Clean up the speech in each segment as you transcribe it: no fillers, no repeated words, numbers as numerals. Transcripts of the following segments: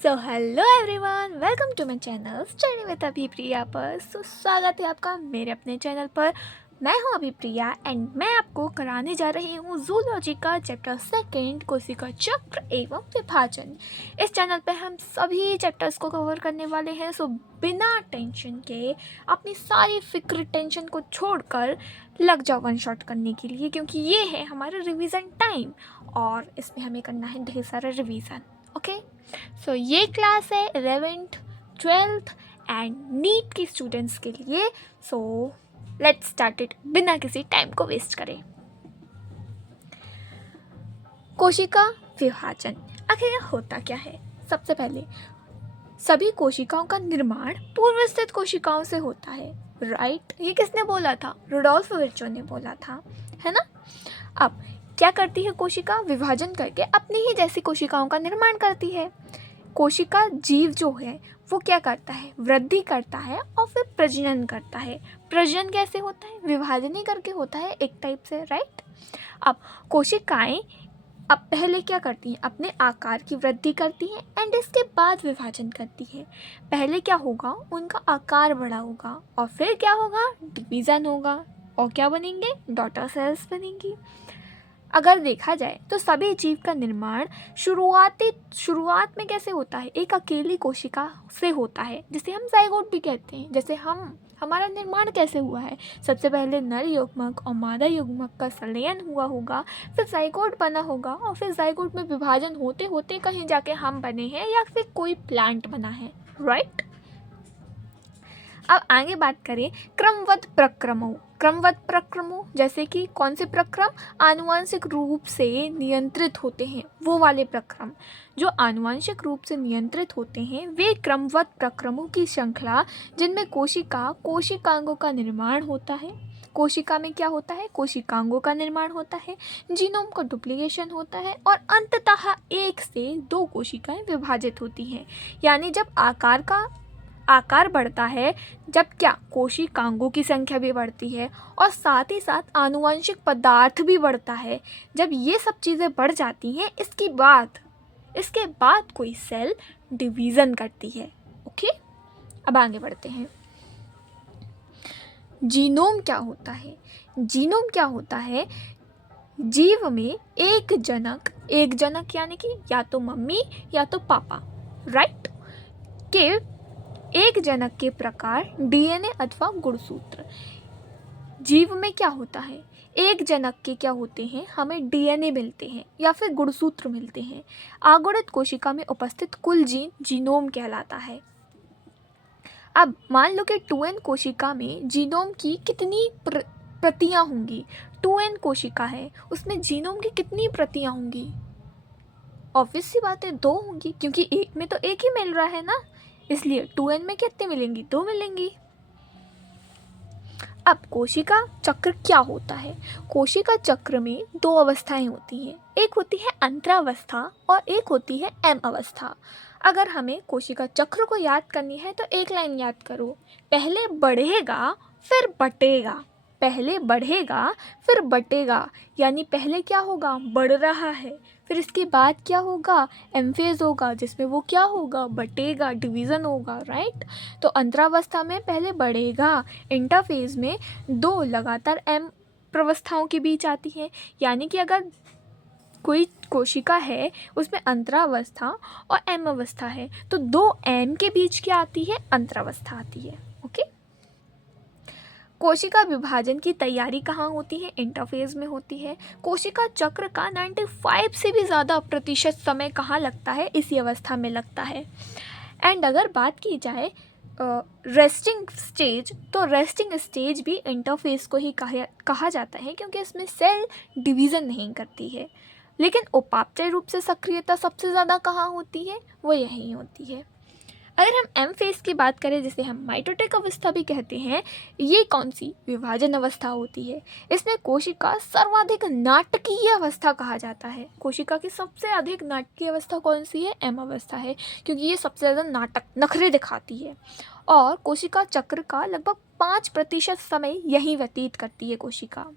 So hello everyone, welcome to my channel study with Abhipriya पर। स्वागत है आपका मेरे अपने चैनल पर। मैं हूं अभिप्रिया एंड मैं आपको कराने जा रही हूं जूलॉजी का चैप्टर सेकंड, कोशिका चक्र एवं विभाजन। इस चैनल पे हम सभी चैप्टर्स को कवर करने वाले हैं। सो बिना टेंशन के, अपनी सारी फिक्र टेंशन को छोड़कर लग जाओ वन शॉट करने के लिए, क्योंकि ये है हमारा रिवीजन टाइम और इसमें हमें करना है ढेर सारा रिवीजन। ओके, सो ये क्लास है 11th 12th एंड नीट की स्टूडेंट्स के लिए। सो लेट्स स्टार्ट इट बिना किसी टाइम को वेस्ट करे। कोशिका विभाजन आखिर यह होता क्या है? सबसे पहले सभी कोशिकाओं का निर्माण पूर्व स्थित कोशिकाओं से होता है, राइट? ये किसने बोला था? रुडोल्फ विर्चो ने बोला था, है ना? अब क्या करती है कोशिका? विभाजन करके अपनी ही जैसी कोशिकाओं का निर्माण करती है। कोशिका जीव जो है वो क्या करता है? वृद्धि करता है और फिर प्रजनन करता है। प्रजनन कैसे होता है? विभाजन ही करके होता है एक टाइप से, राइट? अब कोशिकाएं अब पहले क्या करती हैं? अपने आकार की वृद्धि करती हैं एंड इसके बाद विभाजन करती है। पहले क्या होगा? उनका आकार बड़ा होगा और फिर क्या होगा? डिवीज़न होगा और क्या बनेंगे? डॉटर सेल्स बनेंगी। अगर देखा जाए तो सभी जीव का निर्माण शुरुआत में कैसे होता है? एक अकेली कोशिका से होता है, जिसे हम जाइगोट भी कहते हैं। जैसे हमारा निर्माण कैसे हुआ है? सबसे पहले नर युग्मक और मादा युग्मक का संलयन हुआ होगा, फिर जाइगोट बना होगा और फिर जाइगोट में विभाजन होते होते कहीं जाके हम बने हैं या फिर कोई प्लांट बना है, राइट? अब आगे बात करें क्रमवत प्रक्रमों, जैसे कि कौन से प्रक्रम? आनुवंशिक रूप से नियंत्रित होते हैं, वो वाले प्रक्रम जो आनुवंशिक रूप से नियंत्रित होते हैं वे क्रमवत प्रक्रमों की श्रृंखला, जिनमें कोशिकांगों का निर्माण होता है। कोशिका में क्या होता है? कोशिकांगों का निर्माण होता है, जीनोम का डुप्लीकेशन होता है और अंततः 1 से 2 कोशिकाएं विभाजित होती हैं। यानी जब आकार बढ़ता है, जब क्या? कोशिकांगों की संख्या भी बढ़ती है और साथ ही साथ आनुवंशिक पदार्थ भी बढ़ता है। जब ये सब चीज़ें बढ़ जाती हैं, इसके बाद कोई सेल डिवीज़न करती है। ओके, अब आगे बढ़ते हैं। जीनोम क्या होता है? जीनोम क्या होता है? जीव में एक जनक यानी कि या तो मम्मी या तो पापा, राइट, के एक जनक के प्रकार डीएनए अथवा गुणसूत्र। जीव में क्या होता है? एक जनक के क्या होते हैं? हमें डीएनए मिलते हैं या फिर गुणसूत्र मिलते हैं। अगुणित कोशिका में उपस्थित कुल जीन जीनोम कहलाता है। अब मान लो कि 2n कोशिका में जीनोम की कितनी प्रतियां होंगी? 2n कोशिका है, उसमें जीनोम की कितनी प्रतियां होंगी? ऑब्वियस सी बात है, 2 होंगी, क्योंकि एक में तो एक ही मिल रहा है ना, इसलिए 2n में कितनी मिलेंगी? 2 मिलेंगी। अब कोशिका चक्र क्या होता है? कोशिका चक्र में 2 अवस्थाएं होती हैं, एक होती है अंतरावस्था और एक होती है एम अवस्था। अगर हमें कोशिका चक्र को याद करनी है तो एक लाइन याद करो, पहले बढ़ेगा फिर बटेगा। पहले बढ़ेगा फिर बटेगा, यानी पहले क्या होगा? बढ़ रहा है, फिर इसके बाद क्या होगा? एम फेज होगा, जिसमें वो क्या होगा? बटेगा, डिवीज़न होगा, राइट? तो अंतरावस्था में पहले बढ़ेगा, इंटरफेज में 2 लगातार एम प्रवस्थाओं के बीच आती है। यानी कि अगर कोई कोशिका है उसमें अंतरावस्था और एम अवस्था है, तो 2 एम के बीच क्या आती है? अंतरावस्था आती है। ओके, कोशिका विभाजन की तैयारी कहाँ होती है? इंटरफेज में होती है। कोशिका चक्र का 95 से भी ज़्यादा प्रतिशत समय कहाँ लगता है? इसी अवस्था में लगता है। एंड अगर बात की जाए रेस्टिंग स्टेज, तो रेस्टिंग स्टेज भी इंटरफेस को ही कहा जाता है, क्योंकि इसमें सेल डिवीज़न नहीं करती है। लेकिन उपापचय रूप से सक्रियता सबसे ज़्यादा कहाँ होती है? वो यहीं होती है। अगर हम एम फेज की बात करें, जिसे हम माइटोटिक अवस्था भी कहते हैं, ये कौन सी? विभाजन अवस्था होती है। इसमें कोशिका सर्वाधिक नाटकीय अवस्था कहा जाता है। कोशिका की सबसे अधिक नाटकीय अवस्था कौन सी है? एम अवस्था है, क्योंकि ये सबसे ज़्यादा नखरे दिखाती है और कोशिका चक्र का लगभग 5% समय यही व्यतीत करती है कोशिका।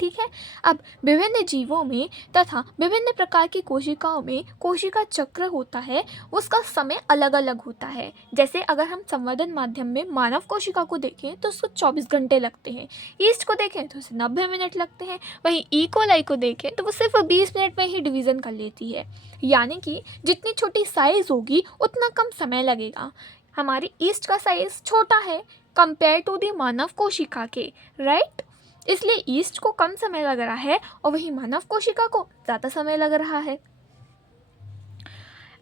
ठीक है। अब विभिन्न जीवों में तथा विभिन्न प्रकार की कोशिकाओं में कोशिका चक्र होता है, उसका समय अलग अलग होता है। जैसे अगर हम संवर्धन माध्यम में मानव कोशिका को देखें तो उसको 24 घंटे लगते हैं, ईस्ट को देखें तो उसे 90 मिनट लगते हैं, वहीं ई कोलाई को देखें तो वो सिर्फ 20 मिनट में ही डिवीज़न कर लेती है। यानी कि जितनी छोटी साइज़ होगी उतना कम समय लगेगा। हमारी ईस्ट का साइज़ छोटा है कंपेयर टू दी मानव कोशिका के, राइट। इसलिए ईस्ट को कम समय लग रहा है और वही मानव कोशिका को ज़्यादा समय लग रहा है।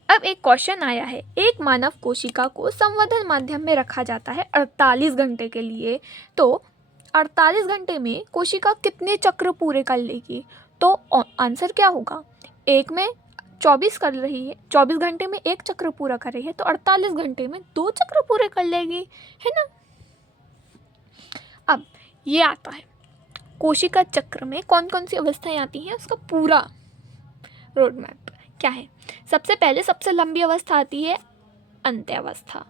अब एक क्वेश्चन आया है, एक मानव कोशिका को संवर्धन माध्यम में रखा जाता है 48 घंटे के लिए, तो 48 घंटे में कोशिका कितने चक्र पूरे कर लेगी? तो आंसर क्या होगा? एक में 24 कर रही है, 24 घंटे में एक चक्र पूरा कर रही है, तो 48 घंटे में 2 चक्र पूरे कर लेगी, है ना। अब ये आता है कोशिका चक्र में कौन कौन सी अवस्थाएं आती हैं, उसका पूरा रोड मैप क्या है। सबसे पहले सबसे लंबी अवस्था आती है अंत्यावस्था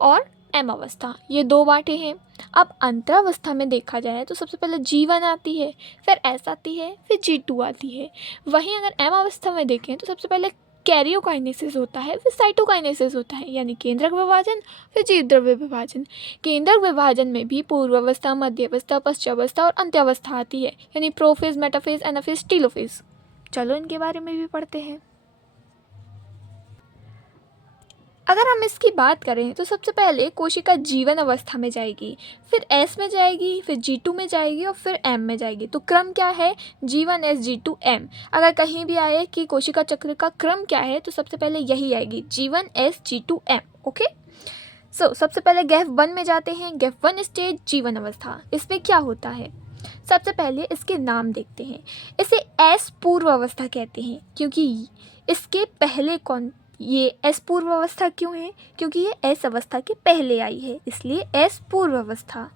और एम अवस्था, ये 2 बातें हैं। अब अंतरावस्था में देखा जाए तो सबसे पहले G1 आती है, फिर S आती है, फिर G2 आती है। वहीं अगर एम अवस्था में देखें तो सबसे पहले कैरियोकाइनेसिस होता है, फिर साइटोकाइनेसिस होता है, यानी केंद्रक विभाजन, फिर जीवद्रव्य विभाजन। केंद्रक विभाजन में भी पूर्वावस्था, मध्यावस्था, पश्चावस्था और अंत्यावस्था आती है, यानी प्रोफेज, मेटाफेज, एनाफेज, टेलोफेज। चलो इनके बारे में भी पढ़ते हैं। अगर हम इसकी बात करें तो सबसे पहले कोशिका जीवन अवस्था में जाएगी, फिर S में जाएगी, फिर G2 में जाएगी और फिर M में जाएगी। तो क्रम क्या है? G1 S G2 M। अगर कहीं भी आए कि कोशिका चक्र का क्रम क्या है तो सबसे पहले यही आएगी, G1 S G2 M। Okay, सो सबसे पहले गैफ 1 में जाते हैं। गैफ 1 स्टेज जीवन अवस्था, इसमें क्या होता है? सबसे पहले इसके नाम देखते हैं। इसे S पूर्व अवस्था कहते हैं क्योंकि इसके पहले ये S पूर्व अवस्था क्यों है? क्योंकि ये S अवस्था के पहले आई है, इसलिए S पूर्व अवस्था।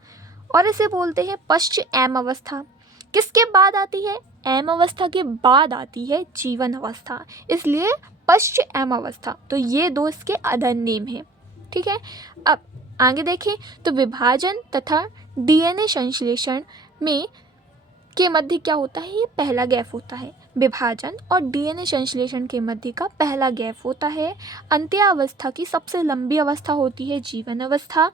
और इसे बोलते हैं पश्च एम अवस्था। किसके बाद आती है? एम अवस्था के बाद आती है जीवन अवस्था, इसलिए पश्च एम अवस्था। तो ये 2 इसके अदर नेम हैं, ठीक है। अब आगे देखें तो विभाजन तथा DNA संश्लेषण में के मध्य क्या होता है? ये पहला गैप होता है। विभाजन और DNA संश्लेषण के मध्य का पहला गैप होता है। अंत्यावस्था की सबसे लंबी अवस्था होती है जीवन अवस्था।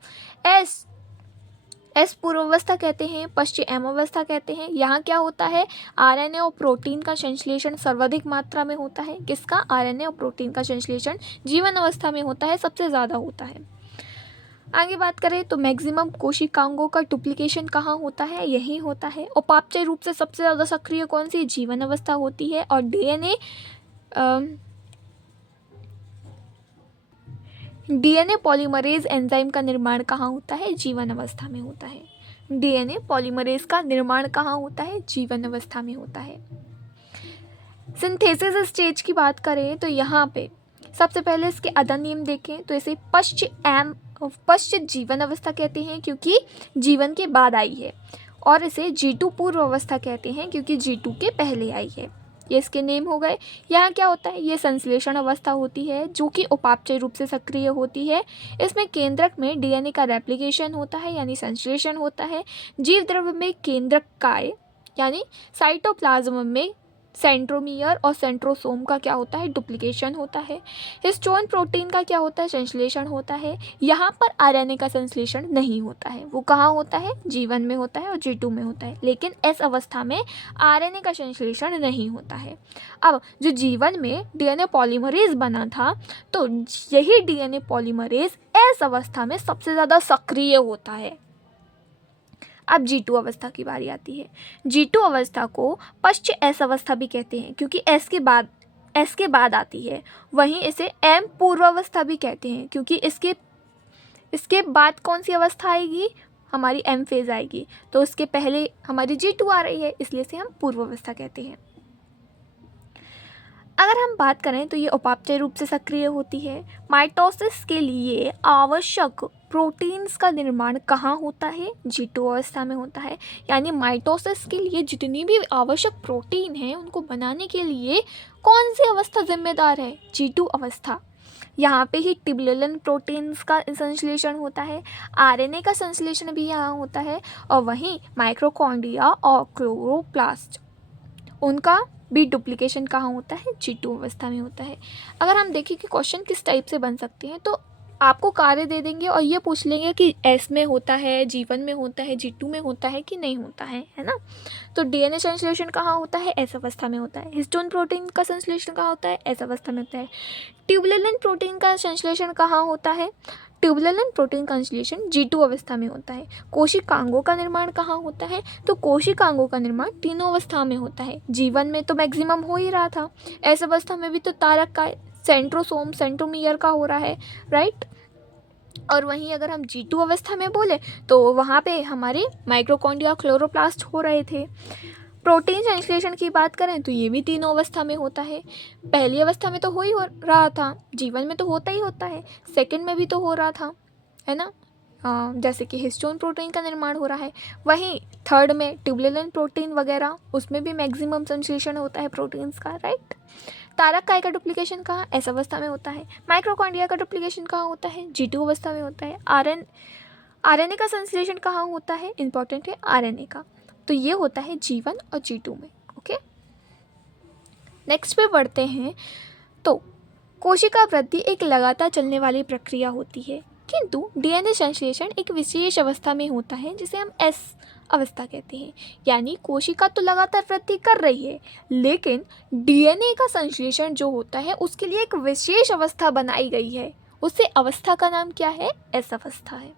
एस पूर्वावस्था कहते हैं, पश्चिम एम अवस्था कहते हैं। यहाँ क्या होता है? RNA और प्रोटीन का संश्लेषण सर्वाधिक मात्रा में होता है। किसका? RNA और प्रोटीन का संश्लेषण जीवन अवस्था में होता है, सबसे ज़्यादा होता है। आगे बात करें तो मैक्सिमम कोशिकांगों का डुप्लीकेशन कहाँ होता है? यही होता है। उपापचय रूप से सबसे ज़्यादा सक्रिय कौन सी? जीवन अवस्था होती है। और DNA पॉलीमरेज एंजाइम का निर्माण कहाँ होता है? जीवन अवस्था में होता है। DNA पॉलीमरेज का निर्माण कहाँ होता है? जीवन अवस्था में होता है। सिंथेसिस स्टेज की बात करें तो यहाँ पे सबसे पहले इसके अदर नेम देखें तो इसे पश्च जीवन अवस्था कहते हैं क्योंकि जीवन के बाद आई है, और इसे G2 पूर्व अवस्था कहते हैं क्योंकि G2 के पहले आई है। ये इसके नेम हो गए। यहाँ क्या होता है? ये संश्लेषण अवस्था होती है जो कि उपापचय रूप से सक्रिय होती है। इसमें केंद्रक में DNA का रेप्लिकेशन होता है, यानी संश्लेषण होता है। जीव द्रव्य में केंद्रक काय यानी साइटोप्लाज्म में सेंट्रोमियर और सेंट्रोसोम का क्या होता है? डुप्लीकेशन होता है। हिस्टोन प्रोटीन का क्या होता है? संश्लेषण होता है। यहाँ पर RNA का संश्लेषण नहीं होता है। वो कहाँ होता है? G1 में होता है और G2 में होता है, लेकिन S अवस्था में RNA का संश्लेषण नहीं होता है। अब जो G1 में DNA पॉलीमरेज बना था, तो यही DNA पॉलीमरेज S अवस्था में सबसे ज़्यादा सक्रिय होता है। अब G2 अवस्था की बारी आती है। G2 अवस्था को पश्च S अवस्था भी कहते हैं क्योंकि S के बाद आती है। वहीं इसे M पूर्वावस्था भी कहते हैं क्योंकि इसके बाद कौन सी अवस्था आएगी? हमारी M फेज आएगी, तो उसके पहले हमारी G2 आ रही है, इसलिए इसे हम पूर्वावस्था कहते हैं। अगर हम बात करें तो ये उपापचय रूप से सक्रिय होती है। माइटोसिस के लिए आवश्यक प्रोटीन्स का निर्माण कहाँ होता है? G2 अवस्था में होता है। यानी माइटोसिस के लिए जितनी भी आवश्यक प्रोटीन हैं उनको बनाने के लिए कौन सी अवस्था जिम्मेदार है? G2 अवस्था। यहाँ पे ही ट्यूबुलिन प्रोटीन्स का संश्लेषण होता है, आरएनए का संश्लेषण भी यहाँ होता है, और वहीं माइक्रोकॉन्ड्रिया और क्लोरोप्लास्ट उनका भी डुप्लीकेशन कहाँ होता है, G2 अवस्था में होता है। अगर हम देखें कि क्वेश्चन किस टाइप से बन सकते हैं, तो आपको कार्य दे देंगे और ये पूछ लेंगे कि S में होता है, G1 में होता है, G2 में होता है कि नहीं होता है ना। तो डीएनए संश्लेषण कहाँ होता है, S अवस्था में होता है। हिस्टोन प्रोटीन का संश्लेषण कहाँ होता है, S अवस्था में होता है। ट्यूबुलिन प्रोटीन का संश्लेषण कहाँ होता है, ट्यूबुलिन प्रोटीन का संश्लेषण G2 अवस्था में होता है। कोशिकांगों का निर्माण कहाँ होता है, तो कोशिकांगों का निर्माण तीनों अवस्था में होता है। G1 में तो मैक्सिमम हो ही रहा था, S अवस्था में भी तो तारक का, सेंट्रोसोम, सेंट्रोमियर का हो रहा है, राइट। और वहीं अगर हम G2 अवस्था में बोले तो वहाँ पे हमारे माइक्रोकॉन्ड्रिया, क्लोरोप्लास्ट हो रहे थे। प्रोटीन संश्लेषण की बात करें तो ये भी तीनों अवस्था में होता है। पहली अवस्था में तो हो रहा था, G1 में तो होता ही होता है, सेकंड में भी तो हो रहा था, है ना। जैसे कि हिस्टोन प्रोटीन का निर्माण हो रहा है। वहीं थर्ड में ट्यूबुलिन प्रोटीन वगैरह, उसमें भी मैक्सिमम संश्लेषण होता है प्रोटीन्स का, राइट। तारक काय का डुप्लीकेशन कहाँ, S अवस्था में होता है। माइक्रोकॉन्ड्रिया का डुप्लीकेशन कहाँ होता है, G2 अवस्था में होता है। आरएनए का संश्लेषण कहाँ होता है, इंपॉर्टेंट है आरएनए का, तो ये होता है G1 और G2 में। ओके, नेक्स्ट पे बढ़ते हैं। तो कोशिका वृद्धि एक लगातार चलने वाली प्रक्रिया होती है, किंतु डीएनए संश्लेषण एक विशेष अवस्था में होता है जिसे हम S अवस्था कहते हैं। यानी कोशिका तो लगातार वृद्धि कर रही है, लेकिन डीएनए का संश्लेषण जो होता है उसके लिए एक विशेष अवस्था बनाई गई है, उसे अवस्था का नाम क्या है, S अवस्था है।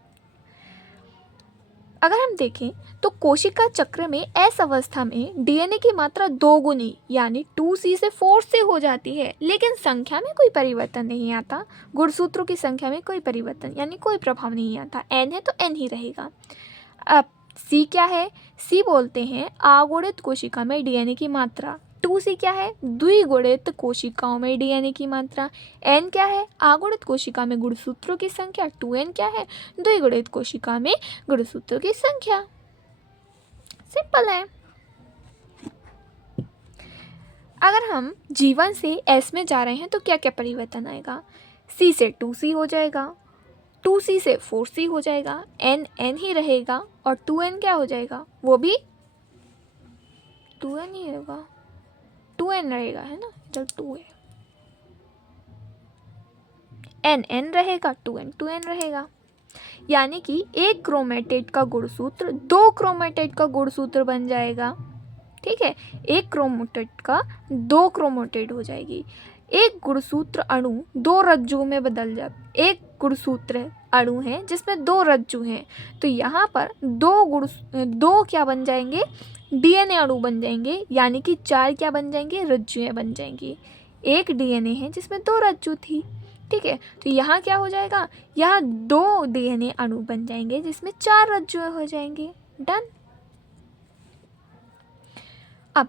अगर हम देखें तो कोशिका चक्र में S अवस्था में डीएनए की मात्रा 2 गुनी यानी 2C से 4C हो जाती है, लेकिन संख्या में कोई परिवर्तन नहीं आता। गुणसूत्रों की संख्या में कोई परिवर्तन यानी कोई प्रभाव नहीं आता। N है तो N ही रहेगा। अब C क्या है, C बोलते हैं अगुणित कोशिका में डीएनए की मात्रा। 2C क्या है, द्विगुणित कोशिकाओं में डीएनए की मात्रा। N क्या है, अगुणित कोशिका में गुणसूत्रों की संख्या। 2N क्या है, द्विगुणित कोशिका में गुणसूत्रों की संख्या। सिंपल है। अगर हम G1 से S में जा रहे हैं तो क्या क्या परिवर्तन आएगा, C से 2C हो जाएगा, 2C से 4C हो जाएगा, N N ही रहेगा, और 2N क्या हो जाएगा, वो भी 2N ही होगा, 2N रहेगा, है ना, जब 2 है, N N रहेगा, 2N 2N रहेगा। यानी कि एक क्रोमेटेड का गुणसूत्र 2 क्रोमेटेड का गुणसूत्र बन जाएगा, ठीक है। एक क्रोमेटेड का 2 क्रोमेटेड हो जाएगी। एक गुणसूत्र अणु 2 रज्जुओं में बदल जाए। एक गुणसूत्र अणु है जिसमें 2 रज्जु हैं, तो यहाँ पर 2 क्या बन जाएंगे, डीएनए अणु बन जाएंगे, यानी कि 4 क्या बन जाएंगे, रज्जुएं बन जाएंगी। एक डीएनए है जिसमें 2 रज्जु थी, ठीक है, तो यहाँ क्या हो जाएगा, यहाँ 2 डीएनए अणु बन जाएंगे जिसमें 4 रज्जुएं हो जाएंगी। डन। अब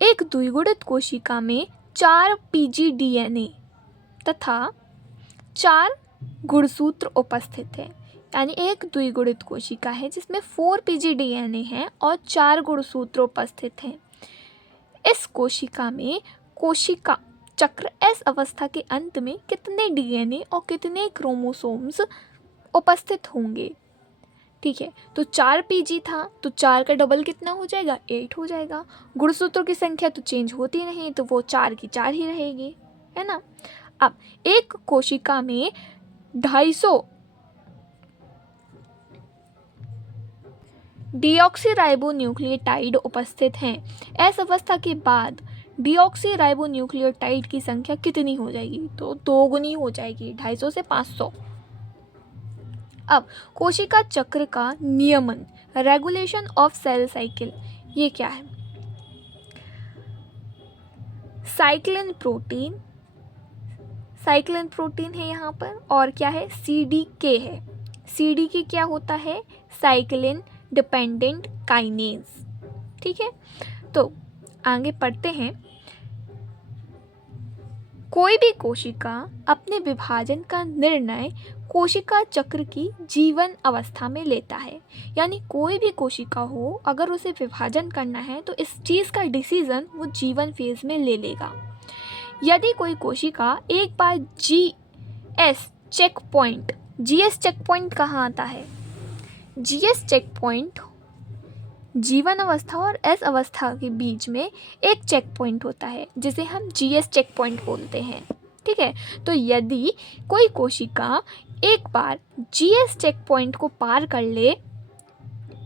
एक द्विगुणित कोशिका में 4 पीजीडीएनए तथा 4 गुणसूत्र उपस्थित है। यानी एक द्विगुणित कोशिका है जिसमें 4 पीजीडीएनए हैं और 4 गुणसूत्र उपस्थित हैं। इस कोशिका में कोशिका चक्र S अवस्था के अंत में कितने डीएनए और कितने क्रोमोसोम्स उपस्थित होंगे, ठीक है। तो 4 पीजी था तो 4 का डबल कितना हो जाएगा, 8 हो जाएगा। गुणसूत्रों की संख्या तो चेंज होती नहीं, तो वो 4 की 4 ही रहेगी, है ना। अब एक कोशिका में 250 डीऑक्सीराइबोन्यूक्लियोटाइड उपस्थित हैं। S अवस्था के बाद डीऑक्सीराइबोन्यूक्लियोटाइड की संख्या कितनी हो जाएगी, तो 2 गुनी हो जाएगी, 250 से 500। अब कोशिका चक्र का नियमन, रेगुलेशन ऑफ सेल साइकिल, ये क्या है, साइक्लिन प्रोटीन है यहाँ पर, और क्या है, CDK है। CDK क्या होता है, साइक्लिन डिपेंडेंट काइनेज, ठीक है। तो आगे पढ़ते हैं। कोई भी कोशिका अपने विभाजन का निर्णय कोशिका चक्र की जीवन अवस्था में लेता है। यानी कोई भी कोशिका हो, अगर उसे विभाजन करना है तो इस चीज़ का डिसीजन वो जीवन फेज में ले लेगा। यदि कोई कोशिका एक बार S checkpoint, GS checkpoint कहाँ आता है? जीएस चेक पॉइंट जीवन अवस्था और एस अवस्था के बीच में एक चेक पॉइंट होता है जिसे हम जीएस चेक पॉइंट बोलते हैं। ठीक है, तो यदि कोई कोशिका एक बार जीएस चेक पॉइंट को पार कर ले,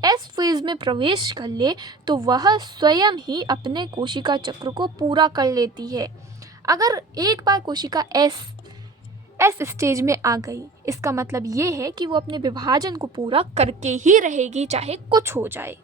एस फेज में प्रवेश कर ले, तो वह स्वयं ही अपने कोशिका चक्र को पूरा कर लेती है। अगर एक बार कोशिका एस स्टेज में आ गई, इसका मतलब ये है कि वो अपने विभाजन को पूरा करके ही रहेगी, चाहे कुछ हो जाए।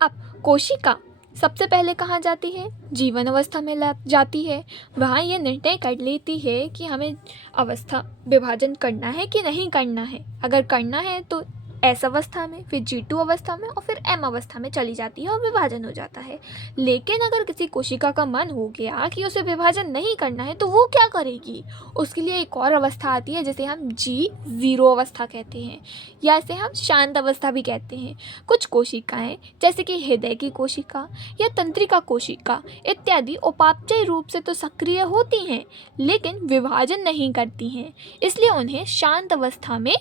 अब कोशिका सबसे पहले कहाँ जाती है? जीवन अवस्था में जाती है। वहाँ ये निर्णय कर लेती है कि हमें अवस्था विभाजन करना है कि नहीं करना है। अगर करना है तो एस अवस्था में, फिर G2 अवस्था में और फिर M अवस्था में चली जाती है और विभाजन हो जाता है। लेकिन अगर किसी कोशिका का मन हो गया कि उसे विभाजन नहीं करना है तो वो क्या करेगी? उसके लिए एक और अवस्था आती है जिसे हम G0 अवस्था कहते हैं, या इसे हम शांत अवस्था भी कहते हैं। कुछ कोशिकाएं जैसे कि हृदय की कोशिका या तंत्रिका कोशिका इत्यादि उपापचय रूप से तो सक्रिय होती हैं लेकिन विभाजन नहीं करती हैं, इसलिए उन्हें शांत अवस्था में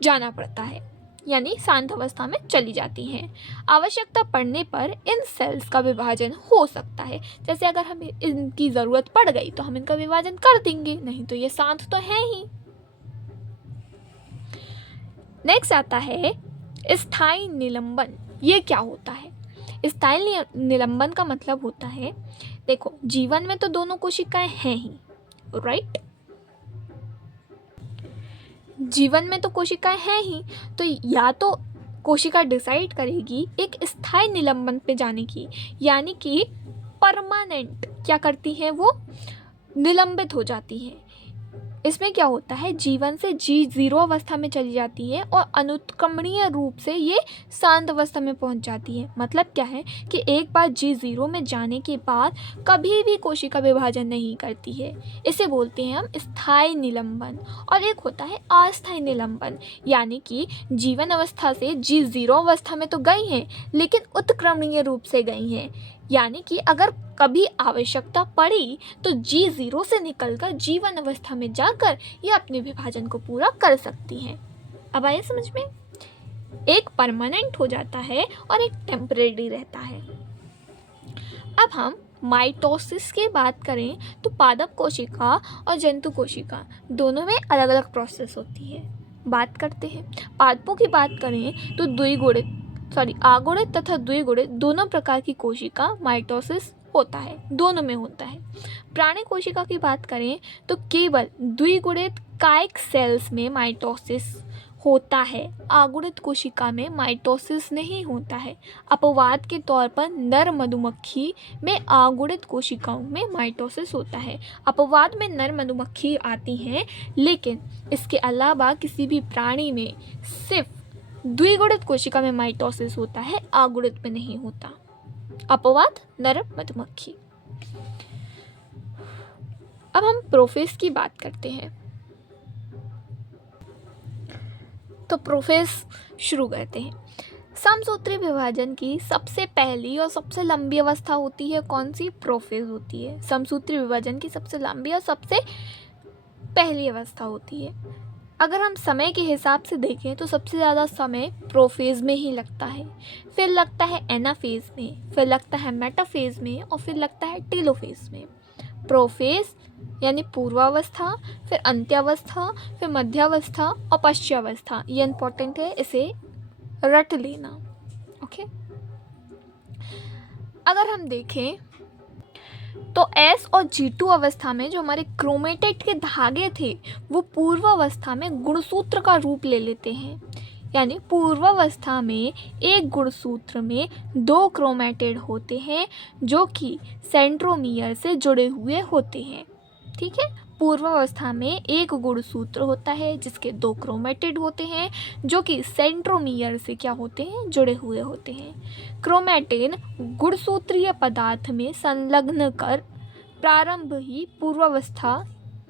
जाना पड़ता है, यानी शांत अवस्था में चली जाती हैं। आवश्यकता पड़ने पर इन सेल्स का विभाजन हो सकता है। जैसे अगर हमें इनकी ज़रूरत पड़ गई तो हम इनका विभाजन कर देंगे, नहीं तो ये शांत तो है ही। नेक्स्ट आता है स्थायी निलंबन। ये क्या होता है? स्थायी निलंबन का मतलब होता है, देखो जीवन में तो दोनों कोशिकाएं हैं ही, राइट? जीवन में तो कोशिकाएं हैं ही, तो या तो कोशिका डिसाइड करेगी एक स्थायी निलंबन पे जाने की, यानी कि परमानेंट क्या करती है, वो निलंबित हो जाती है। इसमें क्या होता है, जीवन से G0 अवस्था में चली जाती है और अनुत्क्रमणीय रूप से ये शांत अवस्था में पहुंच जाती है। मतलब क्या है कि एक बार G0 में जाने के बाद कभी भी कोशिका विभाजन नहीं करती है। इसे बोलते हैं हम स्थायी निलंबन। और एक होता है अस्थायी निलंबन, यानी कि जीवन अवस्था से G0 अवस्था में तो गई हैं लेकिन उत्क्रमणीय रूप से गई हैं, यानी कि अगर कभी आवश्यकता पड़ी तो G0 से निकलकर जीवन अवस्था में जाकर ये अपने विभाजन को पूरा कर सकती हैं। अब आए समझ में? एक परमानेंट हो जाता है और एक टेम्परेरी रहता है। अब हम माइटोसिस की बात करें तो पादप कोशिका और जंतु कोशिका दोनों में अलग अलग प्रोसेस होती है। बात करते हैं पादपों की बात करें तो आगुणित तथा द्विगुणित दोनों प्रकार की कोशिका माइटोसिस होता है, दोनों में होता है। प्राणी कोशिका की बात करें तो केवल द्विगुणित कायिक सेल्स में माइटोसिस होता है, आगुणित कोशिका में माइटोसिस नहीं होता है। अपवाद के तौर पर नर मधुमक्खी में आगुणित कोशिकाओं में माइटोसिस होता है। अपवाद में नर मधुमक्खी आती हैं, लेकिन इसके अलावा किसी भी प्राणी में सिर्फ द्विगुणित कोशिका में माइटोसिस होता है, आगुणित में नहीं होता। अपवाद नर मधुमक्खी। अब हम प्रोफेज की बात करते हैं। तो प्रोफेज शुरू करते हैं। समसूत्री विभाजन की सबसे पहली और सबसे लंबी अवस्था होती है कौन सी? प्रोफेज होती है। समसूत्री विभाजन की सबसे लंबी और सबसे पहली अवस्था होती है। अगर हम समय के हिसाब से देखें तो सबसे ज़्यादा समय प्रोफेज में ही लगता है, फिर लगता है एनाफेज में, फिर लगता है मेटाफेज में और फिर लगता है टेलोफेज में। प्रोफेज यानी पूर्वावस्था, फिर अंत्यावस्था, फिर मध्यावस्था और पश्चावस्था। ये इम्पोर्टेंट है, इसे रट लेना। ओके, अगर हम देखें तो S और G2 अवस्था में जो हमारे क्रोमेटेड के धागे थे वो पूर्वावस्था में गुणसूत्र का रूप ले लेते हैं। यानी पूर्वावस्था में एक गुणसूत्र में 2 क्रोमेटेड होते हैं जो कि सेंट्रोमियर से जुड़े हुए होते हैं। ठीक है, पूर्वावस्था में एक गुणसूत्र होता है जिसके 2 क्रोमेटिड होते हैं जो कि सेंट्रोमियर से क्या होते हैं? जुड़े हुए होते हैं। क्रोमेटिन गुणसूत्रीय पदार्थ में संलग्न कर प्रारंभ ही पूर्वावस्था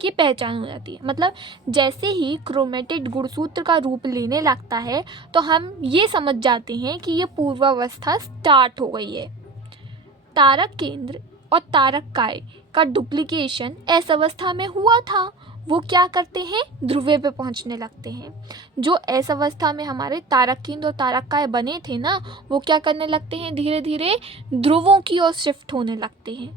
की पहचान हो जाती है। मतलब जैसे ही क्रोमेटिड गुणसूत्र का रूप लेने लगता है तो हम ये समझ जाते हैं कि ये पूर्वावस्था स्टार्ट हो गई है। तारक केंद्र और तारक काय का डुप्लीकेशन एस अवस्था में हुआ था वो क्या करते हैं, ध्रुवीय पे पहुंचने लगते हैं। जो एस अवस्था में हमारे तारक केंद्र और तारकाएं बने थे ना, वो क्या करने लगते हैं, धीरे धीरे ध्रुवों की ओर शिफ्ट होने लगते हैं।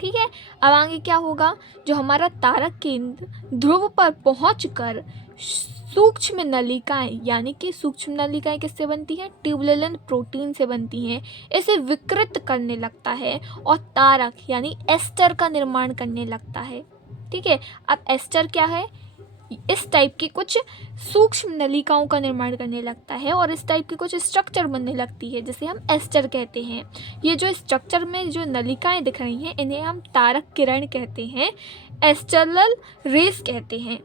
ठीक है, अब आगे क्या होगा, जो हमारा तारक केंद्र ध्रुव पर पहुंचकर सूक्ष्म नलिकाएं, यानी कि सूक्ष्म नलिकाएं किससे बनती हैं, ट्यूबुलेंट प्रोटीन से बनती हैं, इसे विकृत करने लगता है और तारक यानी एस्टर का निर्माण करने लगता है। ठीक है, अब एस्टर क्या है, इस टाइप की कुछ सूक्ष्म नलिकाओं का निर्माण करने लगता है और इस टाइप की कुछ स्ट्रक्चर बनने लगती है जिसे हम एस्टर कहते हैं। ये जो स्ट्रक्चर में जो नलिकाएं दिख रही हैं इन्हें हम तारक किरण कहते हैं, एस्टरनल रेस कहते हैं।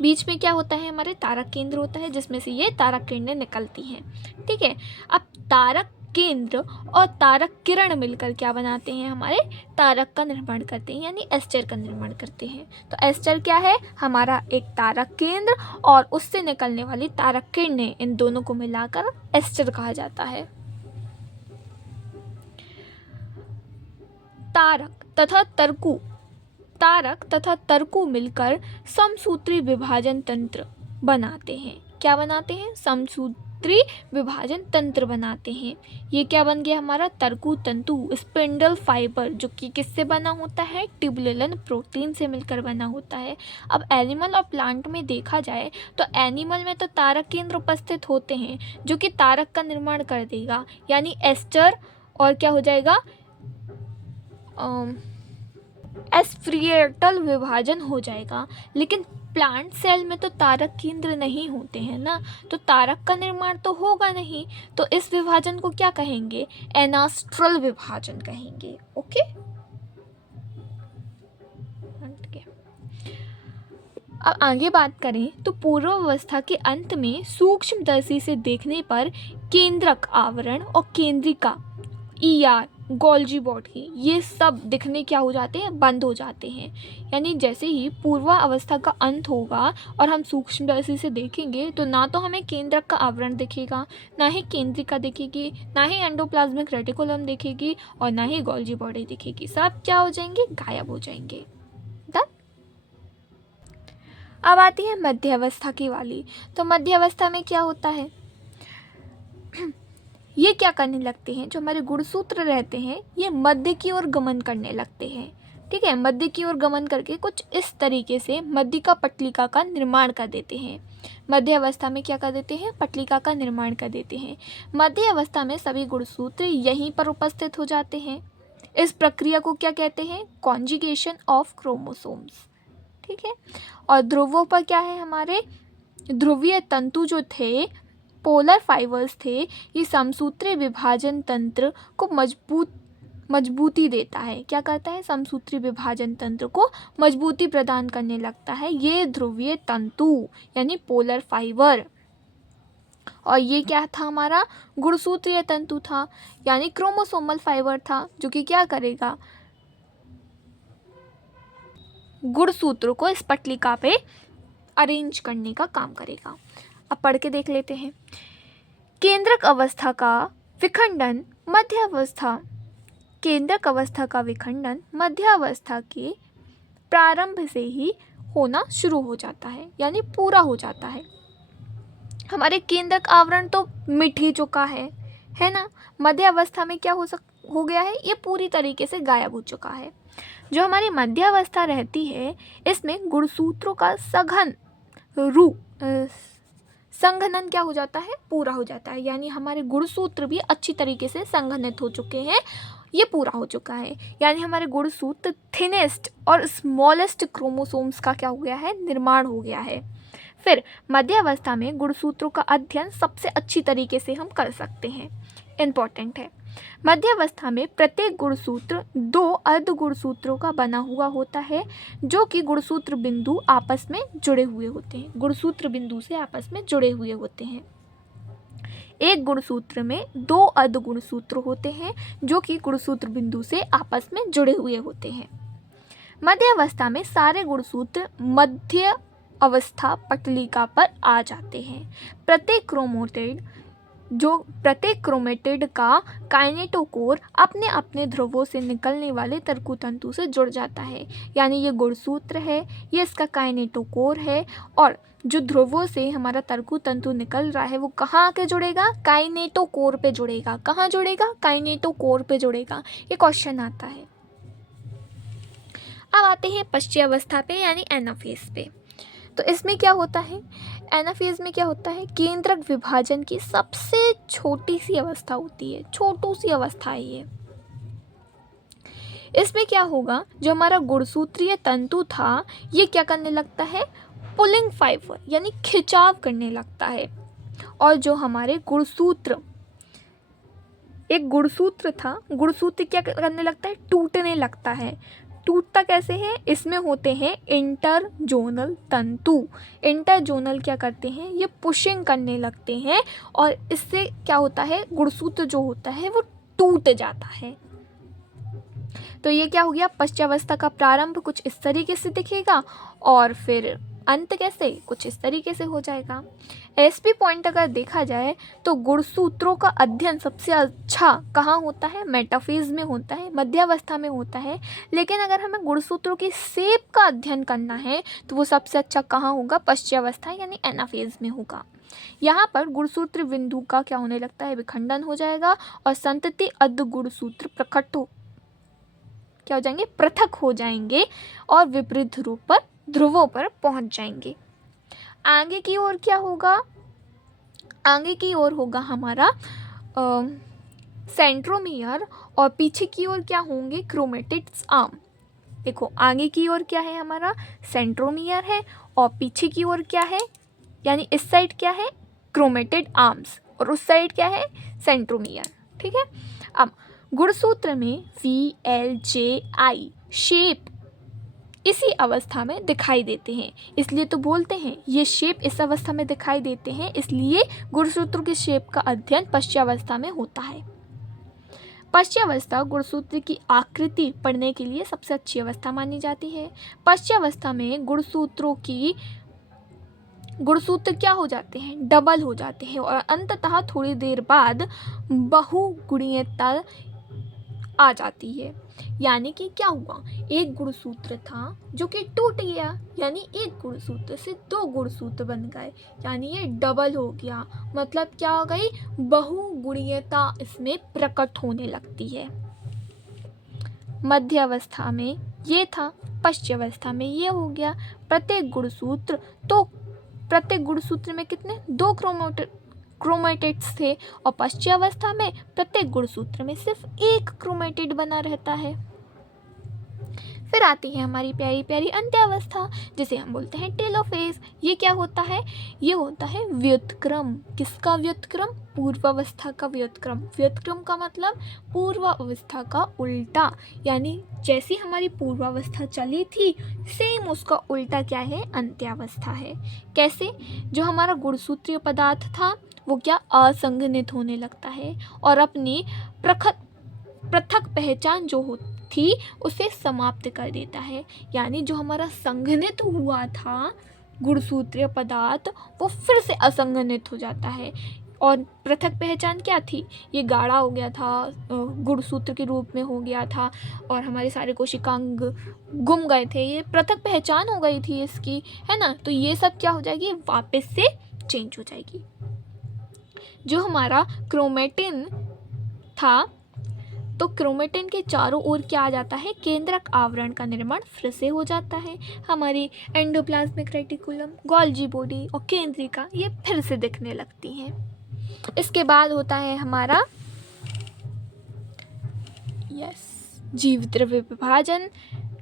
बीच में क्या होता है, हमारे तारक केंद्र होता है जिसमें से ये तारक किरणें निकलती हैं। ठीक है, अब तारक केंद्र और तारक किरण मिलकर क्या बनाते हैं, हमारे तारक का निर्माण करते हैं, यानी एस्टर का निर्माण करते हैं। तो एस्टर क्या है, हमारा एक तारक केंद्र और उससे निकलने वाली तारक किरणें, इन दोनों को मिलाकर एस्टर कहा जाता है। तारक तथा तर्कु मिलकर समसूत्री विभाजन तंत्र बनाते हैं। क्या बनाते हैं, समसूत्री विभाजन तंत्र बनाते हैं। ये क्या बन गया, हमारा तर्कु तंतु, स्पिंडल फाइबर, जो कि किससे बना होता है, ट्यूबुलेंट प्रोटीन से मिलकर बना होता है। अब एनिमल और प्लांट में देखा जाए तो एनिमल में तो तारक केंद्र उपस्थित होते हैं जो कि तारक का निर्माण कर देगा, यानी एस्टर, और क्या हो जाएगा, एस्फेरिटल विभाजन हो जाएगा। लेकिन प्लांट सेल में तो तारक केंद्र नहीं होते हैं ना, तो तारक का निर्माण तो होगा नहीं, तो इस विभाजन को क्या कहेंगे, एनास्ट्रल विभाजन कहेंगे। ओके, अब आगे बात करें तो पूर्वावस्था के अंत में सूक्ष्मदर्शी से देखने पर केंद्रक आवरण और केंद्रिका, ईआर, गोल्जी बॉडी, ये सब दिखने क्या हो जाते हैं, बंद हो जाते हैं। यानी जैसे ही पूर्वावस्था का अंत होगा और हम सूक्ष्मदर्शी से देखेंगे तो ना तो हमें केंद्रक का आवरण दिखेगा, ना ही केंद्रिका दिखेगी, ना ही एंडोप्लाज्मिक रेटिकुलम दिखेगी और ना ही गोल्जी बॉडी दिखेगी। सब क्या हो जाएंगे, गायब हो जाएंगे। अब आती है मध्य अवस्था की वाली। तो मध्य अवस्था में क्या होता है, ये क्या करने लगते हैं, जो हमारे गुणसूत्र रहते हैं ये मध्य की ओर गमन करने लगते हैं। ठीक है, मध्य की ओर गमन करके कुछ इस तरीके से मध्यिका पटलिका का निर्माण कर देते हैं। मध्य अवस्था में क्या कर देते हैं, पटलिका का निर्माण कर देते हैं। मध्य अवस्था में सभी गुणसूत्र यहीं पर उपस्थित हो जाते हैं। इस प्रक्रिया को क्या कहते हैं, कॉन्जुगेशन ऑफ क्रोमोसोम्स। ठीक है, और ध्रुवों पर क्या है, हमारे ध्रुवीय तंतु जो थे, पोलर फाइबर्स थे, ये समसूत्री विभाजन तंत्र को मजबूती देता है। क्या करता है, समसूत्री विभाजन तंत्र को मजबूती प्रदान करने लगता है ये ध्रुवीय तंतु, यानी पोलर फाइबर। और ये क्या था, हमारा गुणसूत्रीय तंतु था, यानी क्रोमोसोमल फाइबर था, जो कि क्या करेगा, गुणसूत्र को इस पटलिका पे अरेंज करने का काम करेगा। अब पढ़ के देख लेते हैं। केंद्रक अवस्था का विखंडन मध्य अवस्था, केंद्रक अवस्था का विखंडन मध्य अवस्था के प्रारंभ से ही होना शुरू हो जाता है, यानी पूरा हो जाता है। हमारे केंद्रक आवरण तो मिट ही चुका है ना। मध्य अवस्था में क्या हो गया है, ये पूरी तरीके से गायब हो चुका है। जो हमारी मध्य अवस्था रहती है इसमें गुणसूत्रों का सघन संघनन क्या हो जाता है, पूरा हो जाता है, यानी हमारे गुणसूत्र भी अच्छी तरीके से संघनित हो चुके हैं, ये पूरा हो चुका है। यानी हमारे गुणसूत्र थिनेस्ट और स्मॉलेस्ट क्रोमोसोम्स का क्या हो गया है, निर्माण हो गया है। फिर मध्य अवस्था में गुणसूत्रों का अध्ययन सबसे अच्छी तरीके से हम कर सकते हैं, इम्पॉर्टेंट है। मध्य अवस्था में प्रत्येक गुणसूत्र 2 अर्ध गुणसूत्रों का बना हुआ होता है, जो कि गुणसूत्र बिंदु आपस में जुड़े हुए होते हैं, गुणसूत्र बिंदु से आपस में जुड़े हुए होते हैं। एक गुणसूत्र में 2 अर्ध गुणसूत्र होते हैं जो कि गुणसूत्र बिंदु से आपस में जुड़े हुए होते हैं। मध्य अवस्था में सारे गुणसूत्र मध्य अवस्था पटलिका पर आ जाते हैं। प्रत्येक क्रोमोटिड जो प्रत्येक क्रोमेटिड का काइनेटोकोर अपने अपने ध्रुवों से निकलने वाले तर्कु तंतु से जुड़ जाता है। यानी ये गुणसूत्र है, ये इसका काइनेटोकोर है, और जो ध्रुवों से हमारा तर्कु तंतु निकल रहा है वो कहाँ आके जुड़ेगा? काइनेटोकोर पे जुड़ेगा। कहाँ जुड़ेगा? काइनेटोकोर पे जुड़ेगा। ये क्वेश्चन आता है। अब आते हैं पश्चावस्था पे यानी एनाफेज पे। तो इसमें क्या होता है? एनाफेज में क्या होता है? केंद्रक विभाजन की सबसे छोटी सी अवस्था होती है, छोटू सी अवस्था है ये। इसमें क्या होगा? जो हमारा गुणसूत्रीय तंतु था ये क्या करने लगता है? पुलिंग फाइबर यानी खिंचाव करने लगता है। और जो हमारे गुणसूत्र, एक गुणसूत्र था, गुणसूत्र क्या करने लगता है? टूटने लगता है। टूटता कैसे है? इसमें होते हैं इंटरजोनल तंतु। इंटरजोनल क्या करते हैं? ये पुशिंग करने लगते हैं और इससे क्या होता है? गुणसूत्र जो होता है वो टूट जाता है। तो ये क्या हो गया? पश्चावस्था का प्रारंभ कुछ इस तरीके से दिखेगा और फिर अंत कैसे? कुछ इस तरीके से हो जाएगा। एसपी पॉइंट अगर देखा जाए तो गुणसूत्रों का अध्ययन सबसे अच्छा कहाँ होता है? मेटाफेज में होता है, मध्यावस्था में होता है। लेकिन अगर हमें गुणसूत्रों की शेप का अध्ययन करना है तो वो सबसे अच्छा कहाँ होगा? पश्चावस्था यानी एनाफेज में होगा। यहाँ पर गुणसूत्र बिंदु का क्या होने लगता है? विखंडन हो जाएगा और संतति अर्ध गुणसूत्र क्या हो जाएंगे? पृथक हो जाएंगे और विपरीत ध्रुवों पर पहुंच जाएंगे। आगे की ओर क्या होगा? आगे की ओर होगा हमारा सेंट्रोमियर और पीछे की ओर क्या होंगे? Chromatids arm. देखो आगे की ओर क्या है? हमारा सेंट्रोमियर है और पीछे की ओर क्या है? यानी इस साइड क्या है? क्रोमेटिड आर्म्स और उस साइड क्या है? सेंट्रोमियर। ठीक है। अब गुणसूत्र में VLJI शेप इसी अवस्था में दिखाई देते हैं, इसलिए तो बोलते हैं ये शेप इस अवस्था में दिखाई देते हैं, इसलिए गुणसूत्र की शेप का अध्ययन पश्चावस्था में होता है। पश्चावस्था गुणसूत्र की आकृति पढ़ने के लिए सबसे अच्छी अवस्था मानी जाती है। पश्चावस्था में गुणसूत्र क्या हो जाते हैं? डबल हो जाते हैं और अंततः थोड़ी देर बाद बहुगुणीयता आ जाती है। यानी कि क्या हुआ? एक गुणसूत्र था जो कि टूट गया, यानी एक गुणसूत्र से दो गुणसूत्र बन गए, यानी ये डबल हो गया। मतलब क्या हो गई? बहुगुणीयता इसमें प्रकट होने लगती है। मध्य अवस्था में ये था, पश्चावस्था में ये हो गया। प्रत्येक गुणसूत्र में कितने? 2 क्रोमेटिड्स थे और पश्चावस्था में प्रत्येक गुणसूत्र में सिर्फ एक क्रोमेटिड बना रहता है। फिर आती है हमारी प्यारी प्यारी अंत्यावस्था, जिसे हम बोलते हैं टेलोफेज। ये क्या होता है? ये होता है व्युत्क्रम। किसका व्युत्क्रम? पूर्वावस्था का व्युत्क्रम। व्युत्क्रम का मतलब पूर्वावस्था का उल्टा, यानी जैसी हमारी पूर्वावस्था चली थी सेम उसका उल्टा क्या है? अंत्यावस्था है। कैसे? जो हमारा गुणसूत्रीय पदार्थ था वो क्या? असंघनित होने लगता है और अपनी पृथक पहचान जो थी उसे समाप्त कर देता है। यानी जो हमारा संघनित हुआ था गुणसूत्रीय पदार्थ वो फिर से असंघनित हो जाता है। और पृथक पहचान क्या थी? ये गाढ़ा हो गया था, गुणसूत्र के रूप में हो गया था और हमारे सारे कोशिकांग गुम गए थे। ये पृथक पहचान हो गई थी इसकी, है ना? तो ये सब क्या हो जाएगी? वापस से चेंज हो जाएगी। जो हमारा क्रोमेटिन था तो क्रोमेटिन के चारों ओर क्या आ जाता है? केंद्रक आवरण का निर्माण फिर से हो जाता है। हमारी एंडोप्लाज्मिक रेटिकुलम, गोल्जी बॉडी और केंद्रिका ये फिर से दिखने लगती हैं। इसके बाद होता है हमारा जीवद्रव्य विभाजन।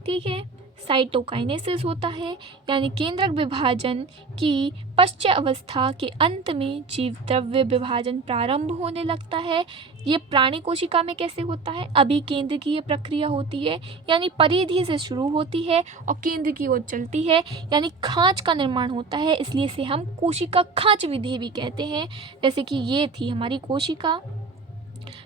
ठीक है, साइटोकाइनेसिस होता है, यानी केंद्रक विभाजन की पश्चावस्था के अंत में जीवद्रव्य विभाजन प्रारंभ होने लगता है। ये प्राणी कोशिका में कैसे होता है? अभिकेंद्रकीय प्रक्रिया होती है, यानी परिधि से शुरू होती है और केंद्र की ओर चलती है, यानी खांच का निर्माण होता है। इसलिए इसे हम कोशिका खांच विधि भी कहते हैं। जैसे कि ये थी हमारी कोशिका,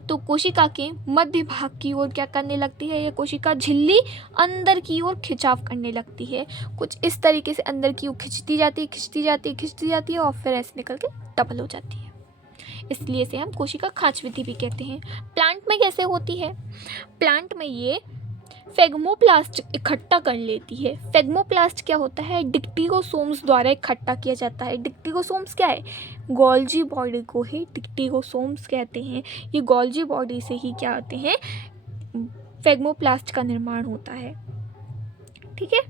तो कोशिका के मध्य भाग की ओर क्या करने लगती है? ये कोशिका झिल्ली अंदर की ओर खिंचाव करने लगती है। कुछ इस तरीके से अंदर की ओर खिंचती जाती है और फिर ऐसे निकल के डबल हो जाती है। इसलिए इसे हम कोशिका खांचविधि भी कहते हैं। प्लांट में कैसे होती है? प्लांट में ये फेगमोप्लास्ट इकट्ठा कर लेती है। फेगमोप्लास्ट क्या होता है? डिक्टिगोसोम्स द्वारा इकट्ठा किया जाता है। डिक्टिगोसोम्स क्या है? गोल्जी बॉडी को ही डिक्टिगोसोम्स कहते हैं। ये गोल्जी बॉडी से ही क्या होते हैं? फेगमोप्लास्ट का निर्माण होता है। ठीक है,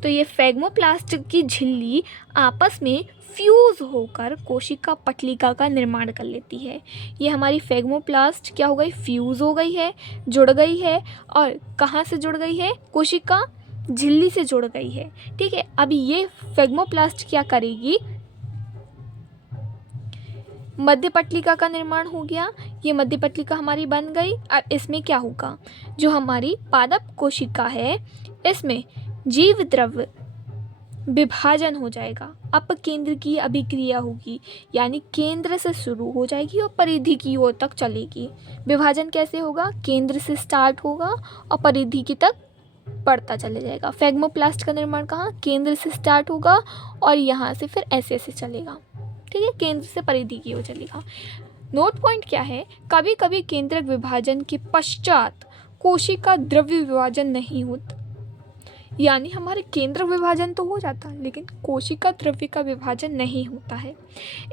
तो ये फेगमोप्लास्ट की झिल्ली आपस में फ्यूज होकर कोशिका पटलिका का निर्माण कर लेती है। ये हमारी फेगमोप्लास्ट क्या हो गई? फ्यूज हो गई है, जुड़ गई है। और कहाँ से जुड़ गई है? कोशिका झिल्ली से जुड़ गई है। ठीक है, अभी ये फेगमोप्लास्ट क्या करेगी? मध्य पटलिका का निर्माण हो गया। ये मध्य पटलिका हमारी बन गई। अब इसमें क्या होगा? जो हमारी पादप कोशिका है इसमें जीव द्रव्य विभाजन हो जाएगा। अपकेंद्र की अभिक्रिया होगी, यानी केंद्र से शुरू हो जाएगी और परिधि की ओर तक चलेगी। विभाजन कैसे होगा? केंद्र से स्टार्ट होगा और परिधि की तक बढ़ता चले जाएगा। फेगमोप्लास्ट का निर्माण कहाँ? केंद्र से स्टार्ट होगा और यहाँ से फिर ऐसे ऐसे चलेगा। ठीक है, केंद्र से परिधि की ओर चलेगा। नोट पॉइंट क्या है? कभी कभी केंद्रक विभाजन के पश्चात कोशिका द्रव्य विभाजन नहीं होता, यानी हमारे केंद्र विभाजन तो हो जाता है लेकिन कोशिका द्रव्य का विभाजन नहीं होता है।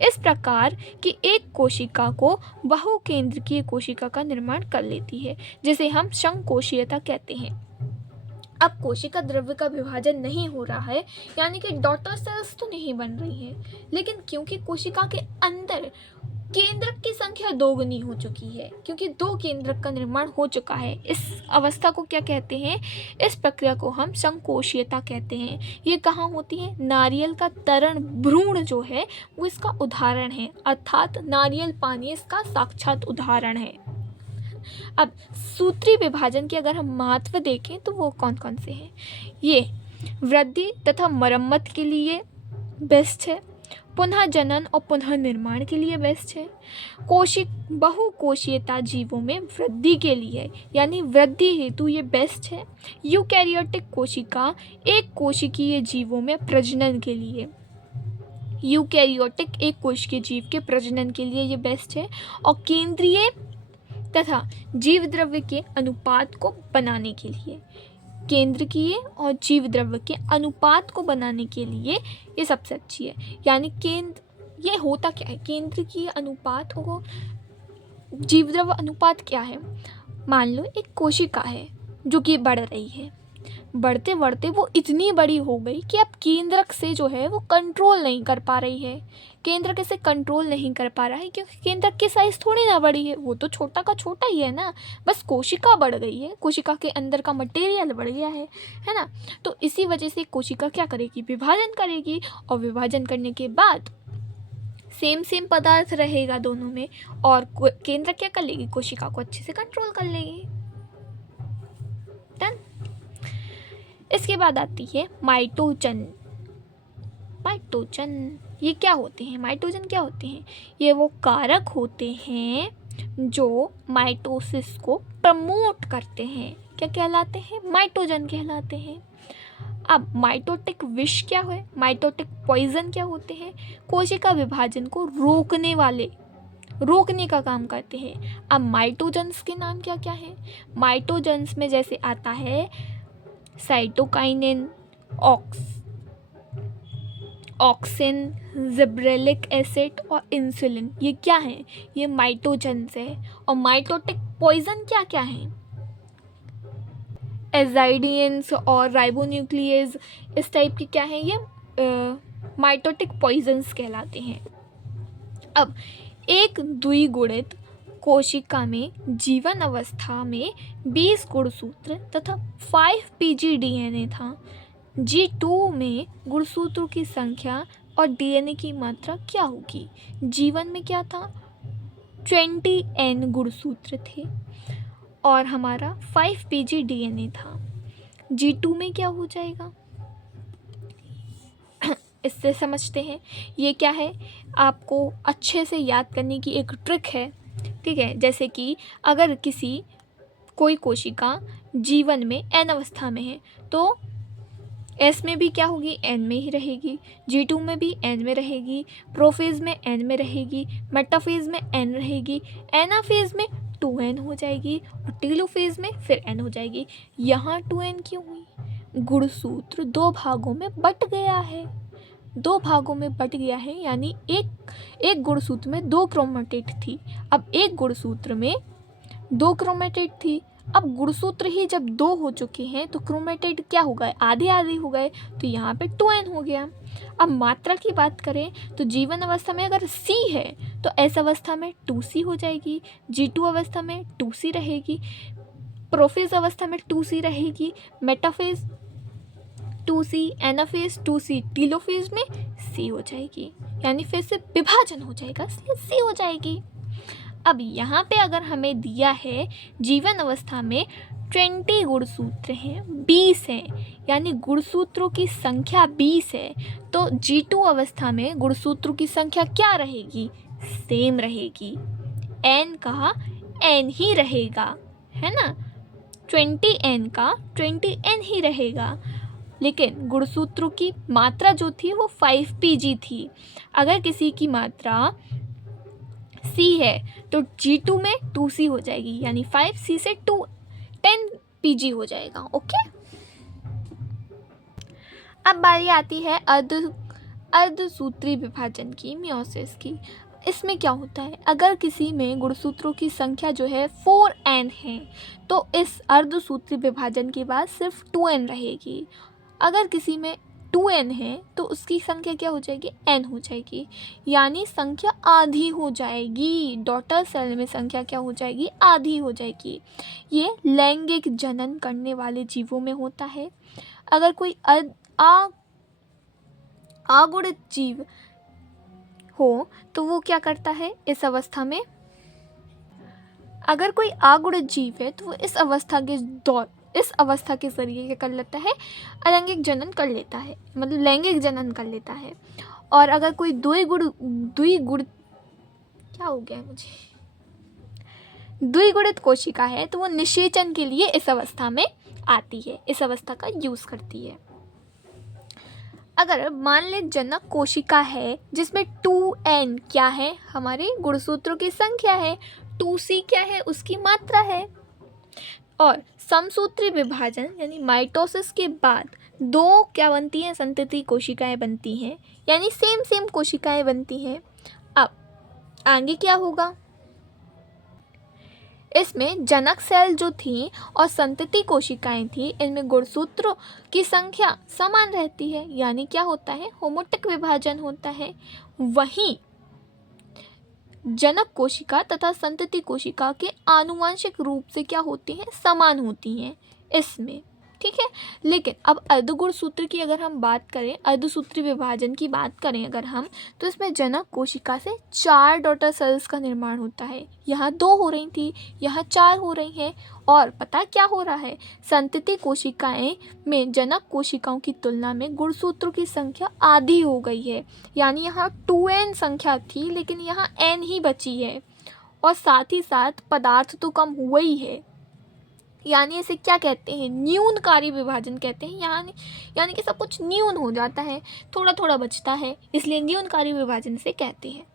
इस प्रकार कि एक कोशिका को बहुकेंद्रकीय कोशिका का निर्माण कर लेती है, जिसे हम संकोशीयता कहते हैं। अब कोशिका द्रव्य का विभाजन नहीं हो रहा है, यानी कि डॉटर सेल्स तो नहीं बन रही हैं, लेकिन क्योंकि कोशिका के अंदर केंद्रक की संख्या दोगुनी हो चुकी है, क्योंकि 2 केंद्रक का निर्माण हो चुका है। इस अवस्था को क्या कहते हैं? इस प्रक्रिया को हम संकोशीयता कहते हैं। ये कहाँ होती है? नारियल का तरण भ्रूण जो है वो इसका उदाहरण है, अर्थात नारियल पानी इसका साक्षात उदाहरण है। अब सूत्री विभाजन के अगर हम महत्व देखें तो वो कौन कौन से हैं? ये वृद्धि तथा मरम्मत के लिए बेस्ट है, पुनः जनन और पुनः निर्माण के लिए बेस्ट है, बहुकोशीयता जीवों में वृद्धि के लिए, यानी वृद्धि हेतु ये बेस्ट है, यूकैरियोटिक कोशिका एक कोशिकीय जीवों में प्रजनन के लिए, यूकैरियोटिक एक कोशिकीय जीव के प्रजनन के लिए ये बेस्ट है, और केंद्रीय तथा जीव द्रव्य के अनुपात को बनाने के लिए, केंद्रकीय और जीव द्रव्य के अनुपात को बनाने के लिए ये सबसे अच्छी है। यानी ये होता क्या है? केंद्रकीय अनुपात और जीव द्रव्य अनुपात क्या है? मान लो एक कोशिका है जो कि बढ़ रही है, बढ़ते बढ़ते वो इतनी बड़ी हो गई कि अब केंद्रक से जो है वो कंट्रोल नहीं कर पा रही है। केंद्रक इसे कंट्रोल नहीं कर पा रहा है क्योंकि केंद्रक की साइज थोड़ी ना बड़ी है, वो तो छोटा का छोटा ही है ना, बस कोशिका बढ़ गई है, कोशिका के अंदर का मटेरियल बढ़ गया है ना। तो इसी वजह से कोशिका क्या करेगी? विभाजन करेगी, और विभाजन करने के बाद सेम पदार्थ रहेगा दोनों में, और केंद्रक क्या कर लेगी? कोशिका को अच्छे से कंट्रोल कर लेगी। डन। इसके बाद आती है माइटोजन। ये क्या होते हैं? माइटोजन क्या होते हैं? ये वो कारक होते हैं जो माइटोसिस को प्रमोट करते हैं। क्या कहलाते हैं? माइटोजन कहलाते हैं। अब माइटोटिक विष क्या है? माइटोटिक पॉइजन क्या होते हैं? कोशिका विभाजन को रोकने का काम करते हैं। अब माइटोजन्स के नाम क्या क्या हैं? माइटोजन्स में जैसे आता है साइटोकाइनिन, ऑक्सिन, जिब्रेलिक एसिड और इंसुलिन। ये क्या है? ये माइटोजन्स है। और माइटोटिक पॉइजन क्या क्या हैं? एजाइडियंस और राइबोन्यूक्लियेज, इस टाइप के क्या हैं? ये माइटोटिक पॉइजन्स कहलाते हैं। अब एक द्विगुणित कोशिका में जीवन अवस्था में 20 गुणसूत्र तथा 5 pgDNA था। G2 में गुणसूत्रों की संख्या और DNA की मात्रा क्या होगी? जीवन में क्या था? 20N गुणसूत्र थे और हमारा 5 pgDNA था। G2 में क्या हो जाएगा? इससे समझते हैं ये क्या है, आपको अच्छे से याद करने की एक ट्रिक है। ठीक है, जैसे कि अगर कोई कोशिका जीवन में एन अवस्था में है तो एस में भी क्या होगी, एन में ही रहेगी, G2 में भी एन में रहेगी, प्रोफेज में एन में रहेगी, मेटाफेज में एन रहेगी, एनाफेज में 2n हो जाएगी और टेलोफेज में फिर n हो जाएगी। यहाँ 2n क्यों हुई? गुणसूत्र दो भागों में बट गया है, दो भागों में बट गया है, यानी एक गुणसूत्र में 2 क्रोमेटिड थी, अब एक गुणसूत्र में 2 क्रोमेटिड थी। अब गुणसूत्र ही जब 2 हो चुके हैं तो क्रोमेटिड क्या हो गए, आधे आधे हो गए, तो यहाँ पे 2n हो गया। अब मात्रा की बात करें तो जीवन अवस्था में अगर C है तो S अवस्था में 2C हो जाएगी, G2 अवस्था में 2C रहेगी, प्रोफेज अवस्था में 2C रहेगी, metaphase 2C, anaphase 2C, telophase में C हो जाएगी, यानी फिर से विभाजन हो जाएगा इसलिए C हो जाएगी। अब यहाँ पे अगर हमें दिया है जीवन अवस्था में 20 गुणसूत्र हैं, 20 हैं, यानी गुणसूत्रों की संख्या 20 है, तो G2 अवस्था में गुणसूत्रों की संख्या क्या रहेगी, सेम रहेगी, n का n ही रहेगा, है ना, 20n का 20n ही रहेगा। लेकिन गुणसूत्रों की मात्रा जो थी वो 5pg थी। अगर किसी की मात्रा C है तो G2 में 2C हो जाएगी, यानी 5C से 10pg हो जाएगा। ओके, अब बारी आती है अर्धसूत्री विभाजन की, मियोसिस की। इसमें क्या होता है, अगर किसी में गुणसूत्रों की संख्या जो है 4n है तो इस अर्धसूत्री विभाजन के बाद सिर्फ 2n रहेगी। अगर किसी में 2n है तो उसकी संख्या क्या हो जाएगी, n हो जाएगी, यानी संख्या आधी हो जाएगी। डॉटर सेल में संख्या क्या हो जाएगी, आधी हो जाएगी। ये लैंगिक जनन करने वाले जीवों में होता है। अगर कोई अगुणित जीव हो तो वो क्या करता है इस अवस्था में, अगर कोई अगुणित जीव है तो वो इस अवस्था के जरिए क्या कर लेता है, अलैंगिक जनन कर लेता है, मतलब लैंगिक जनन कर लेता है। और अगर कोई द्विगुणित कोशिका है तो वो निषेचन के लिए इस अवस्था में आती है, इस अवस्था का यूज करती है। अगर मान ले जनक कोशिका है जिसमें 2n क्या है, हमारे गुणसूत्रों की संख्या है, 2c क्या है, उसकी मात्रा है, और समसूत्री विभाजन यानी माइटोसिस के बाद 2 क्या बनती हैं, संतति कोशिकाएं बनती हैं, यानी सेम कोशिकाएं बनती हैं। अब आगे क्या होगा, इसमें जनक सेल जो थी और संतति कोशिकाएं थी, इनमें गुणसूत्रों की संख्या समान रहती है, यानी क्या होता है, होमोटिक विभाजन होता है। वहीं जनक कोशिका तथा संतति कोशिका के आनुवंशिक रूप से क्या होती हैं, समान होती हैं इसमें, ठीक है। लेकिन अब अर्धगुणसूत्र की अगर हम बात करें, अर्धसूत्री विभाजन की बात करें अगर हम, तो इसमें जनक कोशिका से 4 डॉटर सेल्स का निर्माण होता है। यहाँ 2 हो रही थी, यहाँ 4 हो रही हैं। और पता क्या हो रहा है, संतति कोशिकाएं में जनक कोशिकाओं की तुलना में गुणसूत्रों की संख्या आधी हो गई है, यानी यहाँ 2n संख्या थी लेकिन यहाँ n ही बची है, और साथ ही साथ पदार्थ तो कम हुआ ही है, यानी इसे क्या कहते हैं, न्यूनकारी विभाजन कहते हैं। यानी कि सब कुछ न्यून हो जाता है, थोड़ा थोड़ा बचता है, इसलिए न्यूनकारी विभाजन से कहते हैं।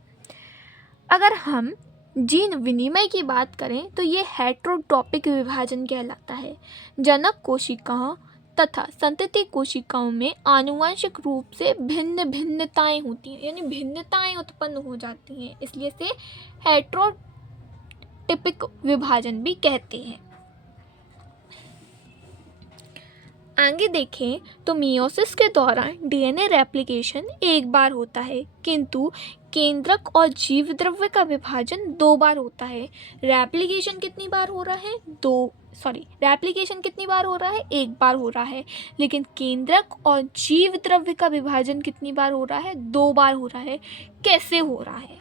अगर हम जीन विनिमय की बात करें तो ये हेट्रोटॉपिक विभाजन कहलाता है। जनक कोशिकाओं तथा संतति कोशिकाओं में आनुवंशिक रूप से भिन्न भिन्नताएं होती हैं, यानी भिन्नताएं उत्पन्न हो जाती हैं, इसलिए इसे हेट्रोटिपिक विभाजन भी कहते हैं। आगे देखें तो मियोसिस के दौरान डीएनए रेप्लिकेशन एक बार होता है, किंतु केंद्रक और जीव द्रव्य का विभाजन 2 बार होता है। रेप्लिकेशन कितनी बार हो रहा है, रेप्लिकेशन कितनी बार हो रहा है, 1 बार हो रहा है। लेकिन केंद्रक और जीव द्रव्य का विभाजन कितनी बार हो रहा है, 2 बार हो रहा है। कैसे हो रहा है,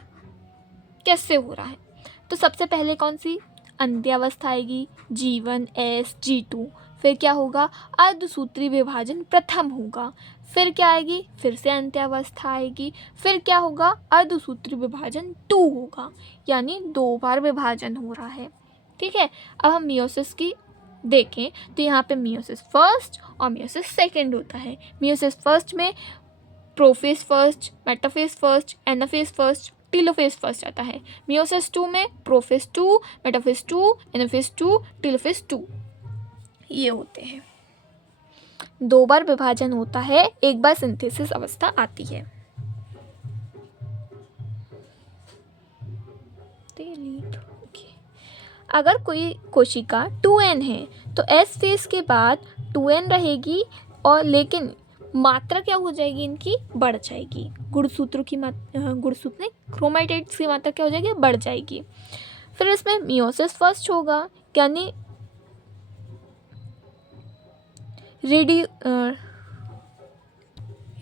तो सबसे पहले कौन सी अंत्यावस्था आएगी, G1 S G2, फिर क्या होगा, अर्धसूत्री विभाजन प्रथम होगा, फिर क्या आएगी, फिर से अंत्यावस्था आएगी, फिर क्या होगा, अर्धसूत्री विभाजन 2 होगा, यानी 2 बार विभाजन हो रहा है, ठीक है। अब हम मियोसिस की देखें तो यहाँ पे मियोसिस फर्स्ट और मियोसिस सेकंड होता है। मियोसिस फर्स्ट में prophase first, metaphase first, anaphase first, telophase first आता है। मियोसिस टू में prophase to, metaphase two, anaphase to, telophase to, ये होते हैं। 2 बार विभाजन होता है, 1 बार सिंथेसिस अवस्था आती है। अगर कोई कोशिका 2n है तो S फेज के बाद 2n रहेगी, और लेकिन मात्रा क्या हो जाएगी, इनकी बढ़ जाएगी। गुणसूत्रों की गुणसूत्र क्रोमैटिड्स की मात्रा क्या हो जाएगी, बढ़ जाएगी। फिर इसमें मियोसिस फर्स्ट होगा, यानी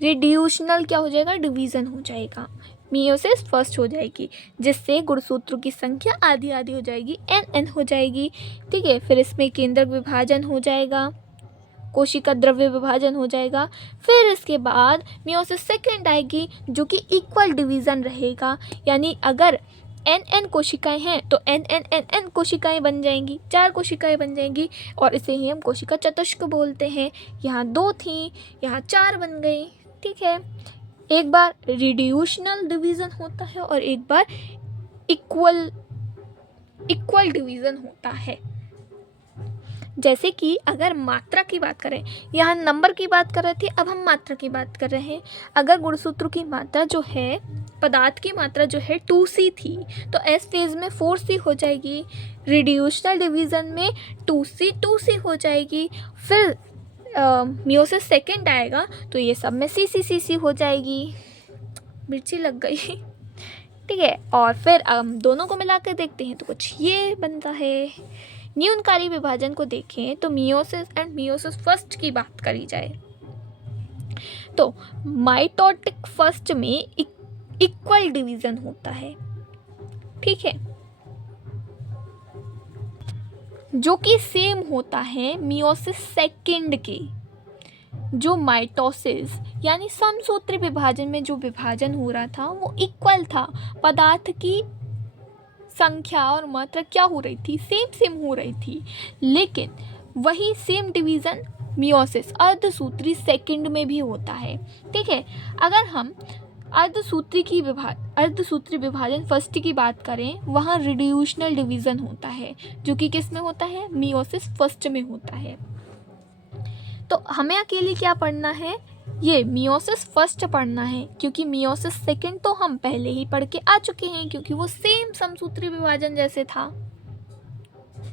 रिड्यूशनल क्या हो जाएगा, डिवीज़न हो जाएगा। मियोसिस फर्स्ट हो जाएगी, जिससे गुणसूत्रों की संख्या आधी आधी हो जाएगी, n हो जाएगी। ठीक है, फिर इसमें केंद्रक विभाजन हो जाएगा, कोशिका द्रव्य विभाजन हो जाएगा। फिर इसके बाद मियोसिस सेकंड आएगी, जो कि इक्वल डिवीज़न रहेगा, यानी अगर n कोशिकाएं हैं तो n कोशिकाएं बन जाएंगी, 4 कोशिकाएं बन जाएंगी, और इसे ही हम कोशिका चतुष्क बोलते हैं। यहाँ 2 थी, यहाँ 4 बन गई। ठीक है, एक बार रिड्यूशनल डिवीज़न होता है और एक बार इक्वल डिवीज़न होता है। जैसे कि अगर मात्रा की बात करें, यहाँ नंबर की बात कर रहे थे, अब हम मात्रा की बात कर रहे हैं। अगर गुणसूत्रों की मात्रा जो है, पदार्थ की मात्रा जो है 2c थी, तो S फेज में 4c हो जाएगी, रिड्यूशनल डिवीज़न में 2c हो जाएगी। फिर मियोसिस सेकंड आएगा तो ये सब में c हो जाएगी। मिर्ची लग गई। ठीक है, और फिर दोनों को मिला कर देखते हैं तो कुछ ये बनता है। न्यूनकारी विभाजन को देखें तो मियोसिस एंड मियोसिस फर्स्ट की बात करी जाए तो माइटोटिक फर्स्ट में इक्वल डिवीज़न होता है। ठीक है, जो कि सेम होता है मियोसिस सेकंड के। जो माइटोसिस यानी समसूत्री विभाजन में जो विभाजन हो रहा था वो इक्वल था, पदार्थ की संख्या और मात्रा क्या हो रही थी, सेम हो रही थी। लेकिन वही सेम डिवीज़न मियोसिस अर्धसूत्री सेकंड में भी होता है। ठीक है, अगर हम अर्धसूत्री विभाजन फर्स्ट की बात करें, वहाँ रिड्यूशनल डिवीज़न होता है, जो कि किस में होता है, मियोसिस फर्स्ट में होता है। तो हमें अकेले क्या पढ़ना है, ये मियोसिस फर्स्ट पढ़ना है, क्योंकि मियोसिस सेकंड तो हम पहले ही पढ़ के आ चुके हैं, क्योंकि वो सेम समसूत्री विभाजन जैसे था।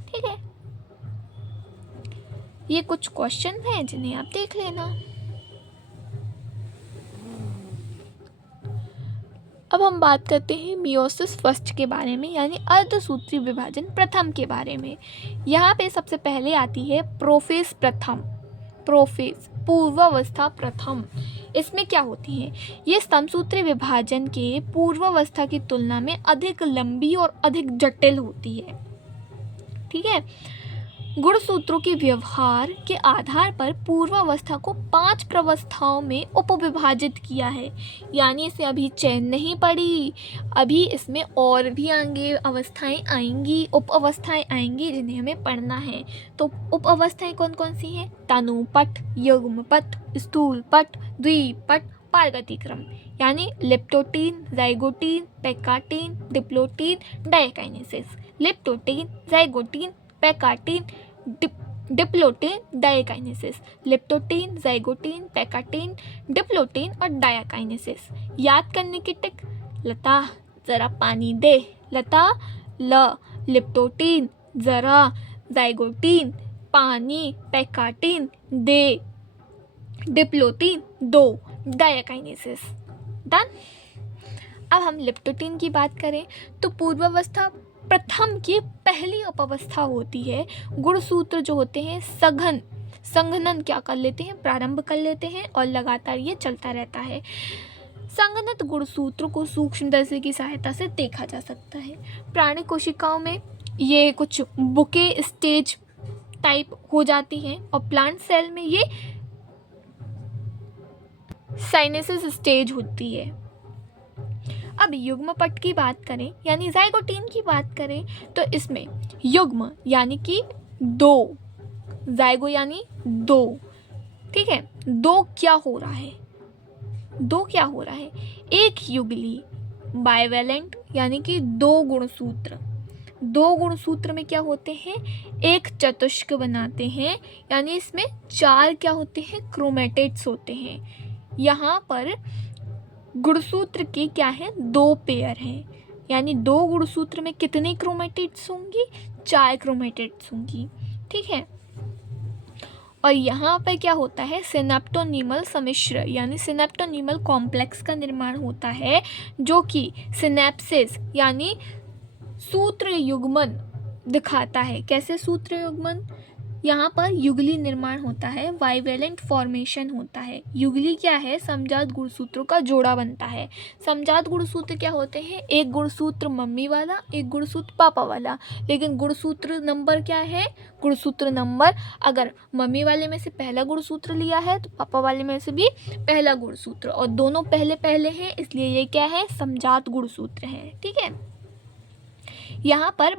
ठीक है, ये कुछ क्वेश्चन हैं जिन्हें आप देख लेना। अब हम बात करते हैं मियोसिस फर्स्ट के बारे में, यानी अर्धसूत्री विभाजन प्रथम के बारे में। यहाँ पे सबसे पहले आती है प्रोफेज प्रथम। प्रोफेज पूर्वावस्था प्रथम, इसमें क्या होती है, ये समसूत्री विभाजन के पूर्वावस्था की तुलना में अधिक लंबी और अधिक जटिल होती है। ठीक है, गुणसूत्रों के व्यवहार के आधार पर पूर्वावस्था को 5 प्रवस्थाओं में उपविभाजित किया है, यानी इसे अभी चैन नहीं पड़ी, अभी इसमें और भी आगे अवस्थाएं आएंगी, उप अवस्थाएं आएंगी जिन्हें हमें पढ़ना है। तो उप अवस्थाएं कौन कौन सी हैं, तनुपट, युग्मपट, स्थूलपट, द्विपट, पारगतिक्रम, यानी leptotene, zygotene, pachytene, diplotene, diakinesis. Leptotene, zygotene, pachytene, diplotene, diakinesis. Leptotene, zygotene, pachytene, diplotene और डायकाइनेसिस। याद करने की टिक, लता जरा पानी दे, लता ल, लिप्टोटीन जरा, जाइगोटीन पानी, पेकाटीन दे, डिप्लोटीन दो, डायकाइनेसिस। डन। अब हम लिप्टोटीन की बात करें तो पूर्वावस्था प्रथम की पहली उपावस्था होती है। गुणसूत्र जो होते हैं संघनन क्या कर लेते हैं, प्रारंभ कर लेते हैं, और लगातार ये चलता रहता है। संघनित गुणसूत्र को सूक्ष्मदर्शी की सहायता से देखा जा सकता है। प्राणी कोशिकाओं में ये कुछ बुके स्टेज टाइप हो जाती हैं, और प्लांट सेल में ये साइनेसिस स्टेज होती है। अब युग्मपट की बात करें यानी जाइगोटीन की बात करें तो इसमें युग्म यानी कि 2 जाइगो यानी दो, ठीक है। दो क्या हो रहा है, दो क्या हो रहा है, एक युगली बाइवेलेंट यानी कि दो गुणसूत्र, दो गुणसूत्र में क्या होते हैं, एक चतुष्क बनाते हैं, यानी इसमें चार क्या होते हैं, क्रोमेटिड्स होते हैं। यहाँ पर गुणसूत्र के क्या है, दो पेयर हैं, यानी दो गुणसूत्र में कितनी क्रोमेटिड्स होंगी, चार क्रोमेटिड्स होंगी, ठीक है। और यहाँ पर क्या होता है, सिनेप्टोनीमल सम्मिश्र यानी सिनेप्टोनीमल कॉम्प्लेक्स का निर्माण होता है, जो कि सिनेप्सिस यानी सूत्र युग्मन दिखाता है। कैसे सूत्र युग्मन, यहाँ पर युगली निर्माण होता है, बाइवेलेंट फॉर्मेशन होता है। युगली क्या है, समजात गुणसूत्रों का जोड़ा बनता है। समजात गुणसूत्र क्या होते हैं, एक गुणसूत्र मम्मी वाला, एक गुणसूत्र पापा वाला, लेकिन गुणसूत्र नंबर क्या है, गुणसूत्र नंबर अगर मम्मी वाले में से पहला गुणसूत्र लिया है तो पापा वाले में से भी पहला गुणसूत्र, और दोनों पहले पहले हैं, इसलिए ये क्या है, समजात गुणसूत्र है, ठीक है। यहाँ पर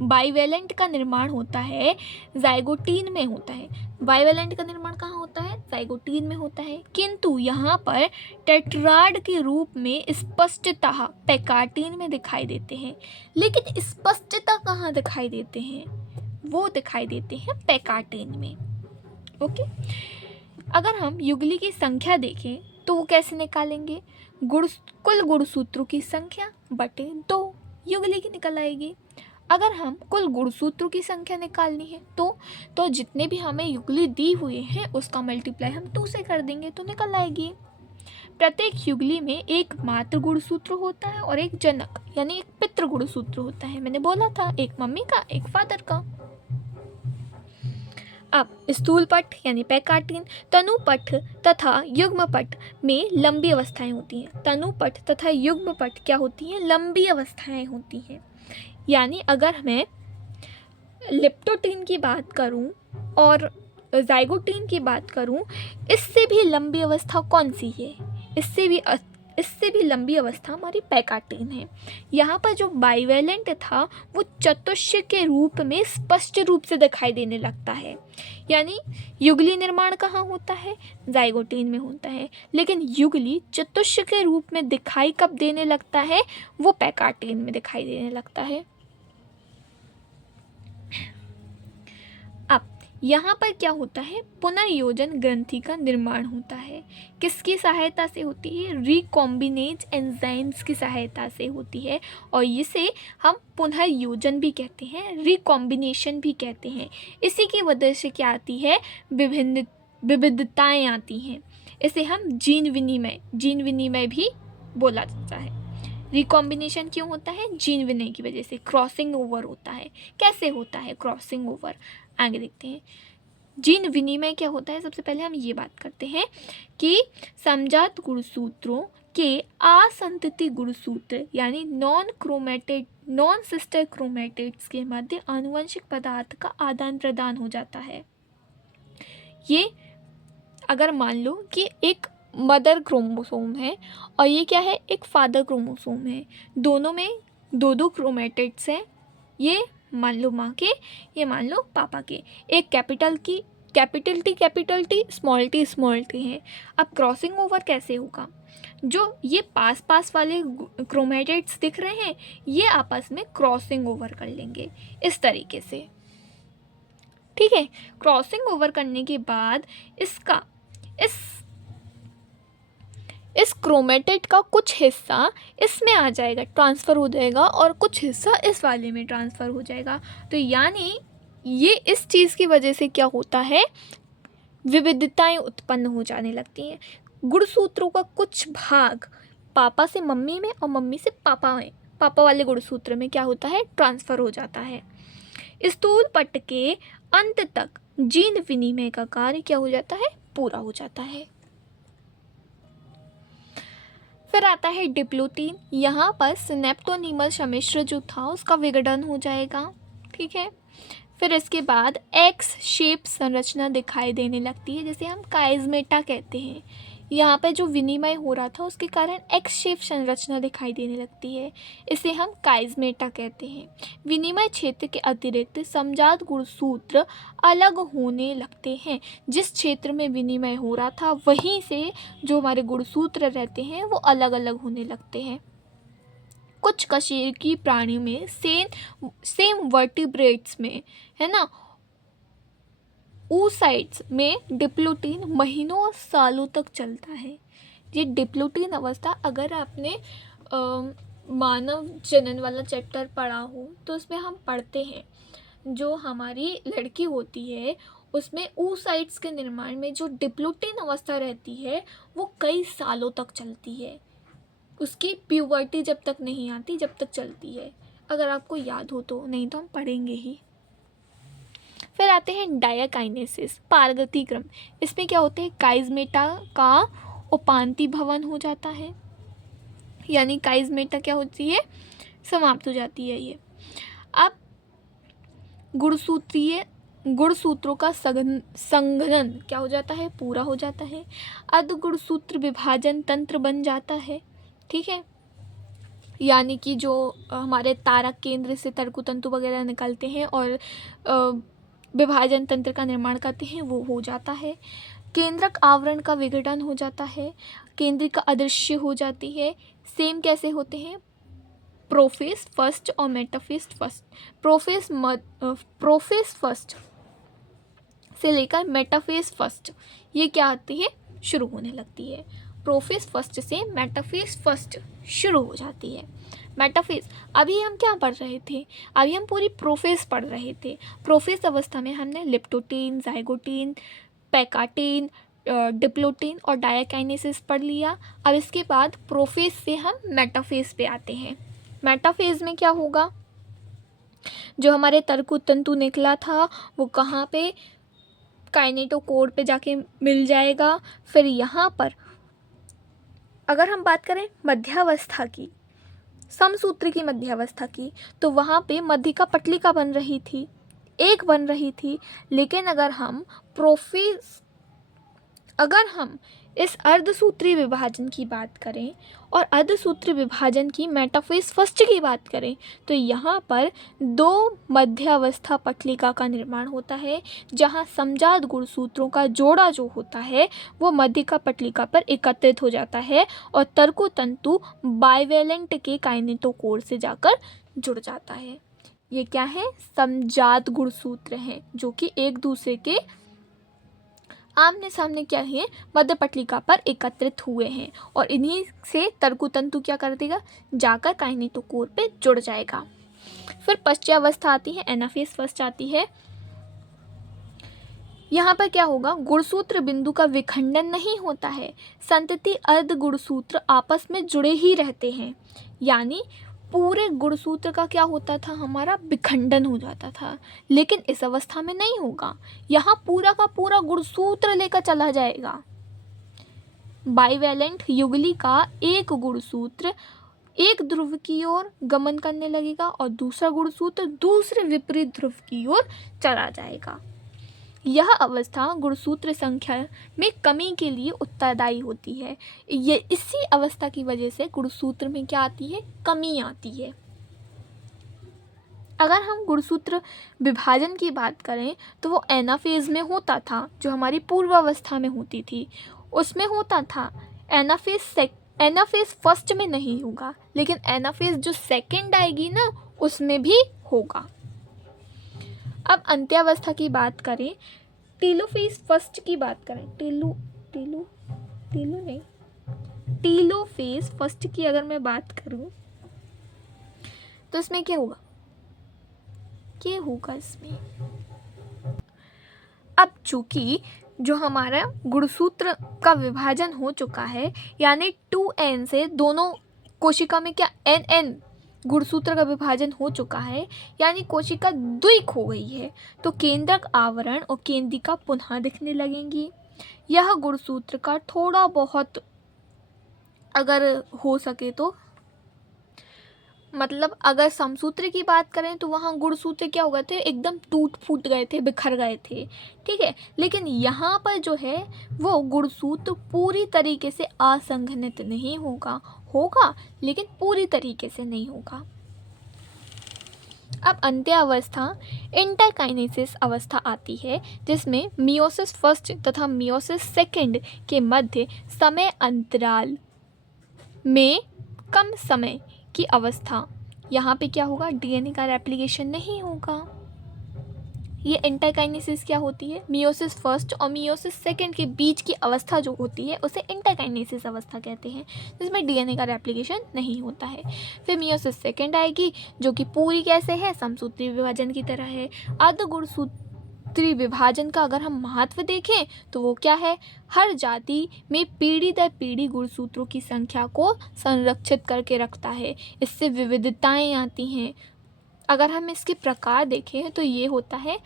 बाइवेलेंट का निर्माण होता है, जाइगोटीन में होता है। बाइवेलेंट का निर्माण कहाँ होता है, जाइगोटीन में होता है, किंतु यहाँ पर टेट्राड के रूप में स्पष्टतः पैकार्टीन में दिखाई देते हैं। लेकिन स्पष्टता कहाँ दिखाई देते हैं, वो दिखाई देते हैं पैकार्टीन में, ओके। अगर हम युगली की संख्या देखें तो वो कैसे निकालेंगे, कुल गुणसूत्रों की संख्या बटे 2 युगली की निकल आएगी। अगर हम कुल गुणसूत्रों की संख्या निकालनी है तो जितने भी हमें युगली दी हुई है उसका मल्टीप्लाई हम 2 से कर देंगे तो निकल आएगी। प्रत्येक युगली में एक मातृ गुणसूत्र होता है और एक जनक यानी एक पितृ गुणसूत्र होता है। मैंने बोला था, एक मम्मी का, एक फादर का। अब स्थूल पट यानी पैकार्टीन, तनुपट तथा युग्मपट में लंबी अवस्थाएं होती हैं। तनुपट तथा युग्मपट क्या होती हैं, लंबी अवस्थाएं होती हैं। यानी अगर मैं लिप्टोटीन की बात करूं और जाइगोटीन की बात करूं, इससे भी लंबी अवस्था कौन सी है, इससे भी लंबी अवस्था हमारी पैकार्टीन है। यहाँ पर जो बाइवेलेंट था वो चतुष्क के रूप में स्पष्ट रूप से दिखाई देने लगता है। यानी युगली निर्माण कहाँ होता है, जाइगोटीन में होता है, लेकिन युगली चतुष्क के रूप में दिखाई कब देने लगता है, वो पैकार्टीन में दिखाई देने लगता है। अब यहाँ पर क्या होता है, पुनर्योजन ग्रंथि का निर्माण होता है। किसकी सहायता से होती है, रिकॉम्बिनेज एंजाइम्स की सहायता से होती है, और इसे हम पुनर्योजन भी कहते हैं, रिकॉम्बिनेशन भी कहते हैं। इसी की वजह से क्या आती है, विविधताएं आती हैं। इसे हम जीन विनिमय भी बोला जाता है। रिकॉम्बिनेशन क्यों होता है, जीन विनिमय की वजह से, क्रॉसिंग ओवर होता है। कैसे होता है क्रॉसिंग ओवर, आगे देखते हैं। जीन विनिमय क्या होता है, सबसे पहले हम ये बात करते हैं कि समजात गुणसूत्रों के असंतति गुणसूत्र यानी नॉन सिस्टर क्रोमेटिड्स के मध्य आनुवंशिक पदार्थ का आदान प्रदान हो जाता है। ये अगर मान लो कि एक मदर क्रोमोसोम है और ये क्या है, एक फादर क्रोमोसोम है, दोनों में दो दो क्रोमेटिड्स हैं, ये मान लो माँ के, ये मान लो पापा के, एक कैपिटल टी स्मॉल टी है। अब क्रॉसिंग ओवर कैसे होगा, जो ये पास पास वाले क्रोमेटिड्स दिख रहे हैं ये आपस में क्रॉसिंग ओवर कर लेंगे इस तरीके से, ठीक है। क्रॉसिंग ओवर करने के बाद इसका इस क्रोमेटिड का कुछ हिस्सा इसमें आ जाएगा, ट्रांसफ़र हो जाएगा, और कुछ हिस्सा इस वाले में ट्रांसफ़र हो जाएगा। तो यानी ये इस चीज़ की वजह से क्या होता है, विविधताएं उत्पन्न हो जाने लगती हैं। गुणसूत्रों का कुछ भाग पापा से मम्मी में और मम्मी से पापा में, पापा वाले गुणसूत्र में क्या होता है, ट्रांसफ़र हो जाता है। स्थूल पट के अंत तक जीन विनिमय का कार्य क्या हो जाता है, पूरा हो जाता है। फिर आता है डिप्लोटीन। यहाँ पर सिनेप्टोनीमल सम्मिश्र जो था उसका विघटन हो जाएगा, ठीक है। फिर इसके बाद एक्स शेप संरचना दिखाई देने लगती है, जिसे हम काइज़मेटा कहते हैं। यहाँ पे जो विनिमय हो रहा था उसके कारण एक्स शेप संरचना दिखाई देने लगती है, इसे हम काइज़मेटा कहते हैं। विनिमय क्षेत्र के अतिरिक्त समजात गुणसूत्र अलग होने लगते हैं। जिस क्षेत्र में विनिमय हो रहा था वहीं से जो हमारे गुणसूत्र रहते हैं वो अलग अलग होने लगते हैं। कुछ कशेरुकी प्राणियों में सेम वर्टिब्रेट्स में, है ना, oocytes में डिप्लोटीन महीनों और सालों तक चलता है। ये डिप्लोटीन अवस्था, अगर आपने मानव जनन वाला चैप्टर पढ़ा हो तो उसमें हम पढ़ते हैं जो हमारी लड़की होती है उसमें oocytes के निर्माण में जो डिप्लोटीन अवस्था रहती है वो कई सालों तक चलती है। उसकी प्यूबर्टी जब तक नहीं आती जब तक चलती है, अगर आपको याद हो तो, नहीं तो हम पढ़ेंगे ही। फिर आते हैं डायाकाइनेसिस, पारगति क्रम। इसमें क्या होते हैं, काइज़मेटा का उपांति भवन हो जाता है, यानी काइज़मेटा क्या होती है, समाप्त हो जाती है ये। अब गुणसूत्रों का संघनन क्या हो जाता है, पूरा हो जाता है। अर्ध गुणसूत्र विभाजन तंत्र बन जाता है, ठीक है, यानी कि जो हमारे तारक केंद्र से तर्कुतंतु वगैरह निकलते हैं और विभाजन तंत्र का निर्माण करते हैं वो हो जाता है। केंद्रक आवरण का विघटन हो जाता है, केंद्रिका अदृश्य हो जाती है। सेम कैसे होते हैं, प्रोफेस फर्स्ट और मेटाफेस फर्स्ट। प्रोफेस फर्स्ट से लेकर मेटाफेस फर्स्ट ये क्या आती है, शुरू होने लगती है। प्रोफेस फर्स्ट से मेटाफेस फर्स्ट शुरू हो जाती है। मेटाफेस, अभी हम क्या पढ़ रहे थे, अभी हम पूरी प्रोफेस पढ़ रहे थे। प्रोफेस अवस्था में हमने लिप्टोटीन, जाइगोटीन, पैकाटीन, डिप्लोटीन और डायाकाइनेसिस पढ़ लिया। अब इसके बाद प्रोफेस से हम मेटाफेस पे आते हैं। मेटाफेज में क्या होगा, जो हमारे तर्कुतंतु निकला था वो कहाँ पे, काइनेटोकोर पे जाके मिल जाएगा। फिर यहाँ पर अगर हम बात करें मध्यावस्था की, समसूत्र की मध्यावस्था की, तो वहाँ पे मध्यिका पटलिका बन रही थी, एक बन रही थी। लेकिन अगर हम इस अर्धसूत्री विभाजन की बात करें और अर्धसूत्री विभाजन की मेटाफेज फर्स्ट की बात करें तो यहाँ पर दो मध्यावस्था पटलिका का निर्माण होता है, जहाँ समजात गुणसूत्रों का जोड़ा जो होता है वो मध्यिका पटलिका पर एकत्रित हो जाता है और तर्कुतंतु बाइवेलेंट के काइनेटोकोर से जाकर जुड़ जाता है। ये क्या है, समजात गुणसूत्र हैं जो कि एक दूसरे के आमने सामने क्या है, मध्य पटलिका पर एकत्रित हुए हैं और इन्हीं से तर्कुतंतु क्या कर देगा, जाकर काइनेटोकोर पे जुड़ जाएगा। फिर पश्चावस्था आती है, एनाफेज फर्स्ट आती है। यहाँ पर क्या होगा, गुणसूत्र बिंदु का विखंडन नहीं होता है, संतति अर्ध गुणसूत्र आपस में जुड़े ही रहते हैं, यानी पूरे गुणसूत्र का क्या होता था, हमारा विखंडन हो जाता था। लेकिन इस अवस्था में नहीं होगा, यहाँ पूरा का पूरा गुणसूत्र लेकर चला जाएगा। बाइवेलेंट युगली का एक गुणसूत्र एक ध्रुव की ओर गमन करने लगेगा और दूसरा गुणसूत्र दूसरे विपरीत ध्रुव की ओर चला जाएगा। यह अवस्था गुणसूत्र संख्या में कमी के लिए उत्तरदायी होती है। ये इसी अवस्था की वजह से गुणसूत्र में क्या आती है, कमी आती है। अगर हम गुणसूत्र विभाजन की बात करें तो वो एनाफेज में होता था, जो हमारी पूर्वावस्था में होती थी उसमें होता था। एनाफेज फर्स्ट में नहीं होगा, लेकिन एनाफेज जो सेकंड आएगी ना उसमें भी होगा। अब अंत्यावस्था की बात करें, टेलोफेज फर्स्ट की बात करें, टेलोफेज फर्स्ट की अगर मैं बात करूं तो इसमें क्या होगा इसमें, अब चूंकि जो हमारा गुणसूत्र का विभाजन हो चुका है, यानी 2n से दोनों कोशिका में क्या n गुणसूत्र का विभाजन हो चुका है, यानी कोशिका द्विक हो गई है, तो केंद्रक आवरण और केंद्रिका पुनः दिखने लगेंगी। यह गुणसूत्र का थोड़ा बहुत अगर हो सके तो मतलब अगर समसूत्र की बात करें तो वहाँ गुणसूत्र क्या हो गए थे, एकदम टूट फूट गए थे, बिखर गए थे, ठीक है। लेकिन यहाँ पर जो है वो गुणसूत्र पूरी तरीके से असंघनित नहीं होगा, होगा लेकिन पूरी तरीके से नहीं होगा। अब अंत्यावस्था इंटरकाइनेसिस अवस्था आती है, जिसमें मियोसिस फर्स्ट तथा मियोसिस सेकंड के मध्य समय अंतराल में कम समय की अवस्था, यहाँ पे क्या होगा, डीएनए का रेप्लिकेशन नहीं होगा। ये इंटरकाइनेसिस क्या होती है, मियोसिस फर्स्ट और मियोसिस सेकंड के बीच की अवस्था जो होती है उसे इंटरकाइनेसिस अवस्था कहते हैं, जिसमें डीएनए का रेप्लिकेशन नहीं होता है। फिर मियोसिस सेकंड आएगी जो कि पूरी कैसे है, समसूत्री विभाजन की तरह है। अर्धगुणसूत्री विभाजन का अगर हम महत्व देखें तो वो क्या है, हर जाति में पीढ़ी दर पीढ़ी गुणसूत्रों की संख्या को संरक्षित करके रखता है, इससे विविधताएं आती हैं। अगर हम इसके प्रकार देखें तो ये होता है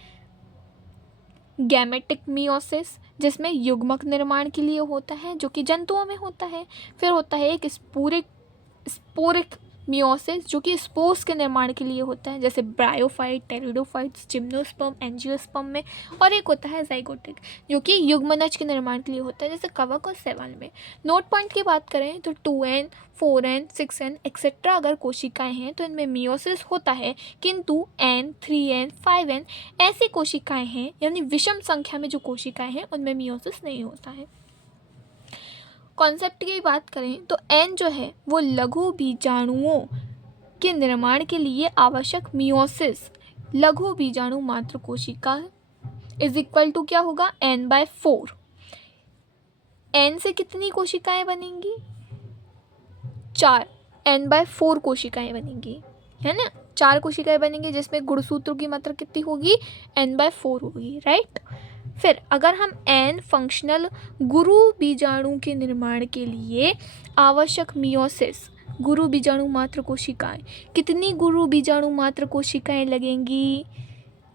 गैमेटिक मियोसिस, जिसमें युग्मक निर्माण के लिए होता है जो कि जंतुओं में होता है। फिर होता है एक स्पोरिक मियोसिस जो कि स्पोर्स के निर्माण के लिए होता है, जैसे ब्रायोफाइट, टेरिडोफाइट्स, जिम्नोस्पर्म, एंजियोस्पर्म में। और एक होता है जाइगोटिक जो कि युग्मनज के निर्माण के लिए होता है, जैसे कवक और शैवाल में। नोट पॉइंट की बात करें तो 2n, 4n, 6n एक्सेट्रा अगर कोशिकाएं हैं तो इनमें मियोसिस होता है, किंतु n, 3n, 5n ऐसी कोशिकाएं हैं, यानी विषम संख्या में जो कोशिकाएं हैं उनमें मियोसिस नहीं होता है। कॉन्सेप्ट की बात करें तो n जो है वो लघु बीजाणुओं के निर्माण के लिए आवश्यक मियोसिस लघु बीजाणु मात्र कोशिका इज इक्वल टू क्या होगा, n/4। n से कितनी कोशिकाएं बनेंगी, 4, n/4 कोशिकाएं बनेंगी, है ना। 4 कोशिकाएं बनेंगी जिसमें गुणसूत्रों की मात्रा कितनी होगी, n/4 होगी, राइट। फिर अगर हम n फंक्शनल गुरु बीजाणु के निर्माण के लिए आवश्यक मियोसिस गुरु बीजाणु मात्र कोशिकाएं, कितनी गुरु बीजाणु मात्र कोशिकाएं लगेंगी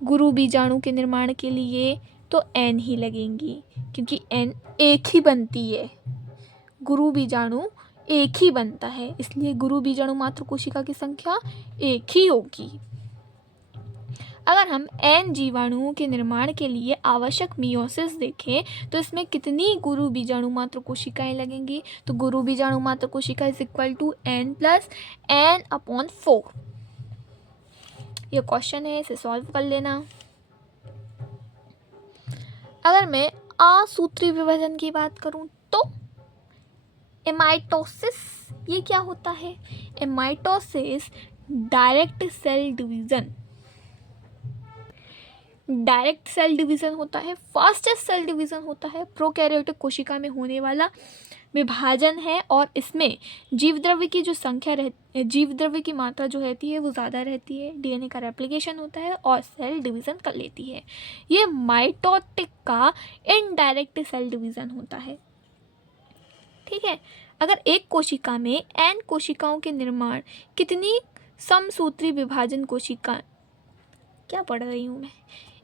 गुरु बीजाणु के निर्माण के लिए, तो n ही लगेंगी, क्योंकि n एक ही बनती है, गुरु बीजाणु एक ही बनता है, इसलिए गुरु बीजाणु मात्र कोशिका की संख्या एक ही होगी। अगर हम n जीवाणुओं के निर्माण के लिए आवश्यक मियोसिस देखें तो इसमें कितनी गुरु बीजाणु मात्र कोशिकाएं लगेंगी, तो गुरु बीजाणु मात्र कोशिका is equal to n plus n/4। ये क्वेश्चन है, इसे सॉल्व कर लेना। अगर मैं असूत्री विभाजन की बात करूं तो एमाइटोसिस, ये क्या होता है, amitosis direct cell division, direct cell division होता है, फास्टेस्ट सेल डिवीजन होता है, प्रोकैरियोटिक कोशिका में होने वाला विभाजन है, और इसमें जीवद्रव्य की जो संख्या रहती, जीवद्रव्य की मात्रा जो रहती है वो ज़्यादा रहती है, डीएनए का रेप्लिकेशन होता है और सेल डिवीज़न कर लेती है। ये माइटोटिक का इनडायरेक्ट सेल डिवीज़न होता है, ठीक है। अगर एक कोशिका में n कोशिकाओं के निर्माण कितनी समसूत्री विभाजन कोशिका, क्या पढ़ रही हूँ मैं,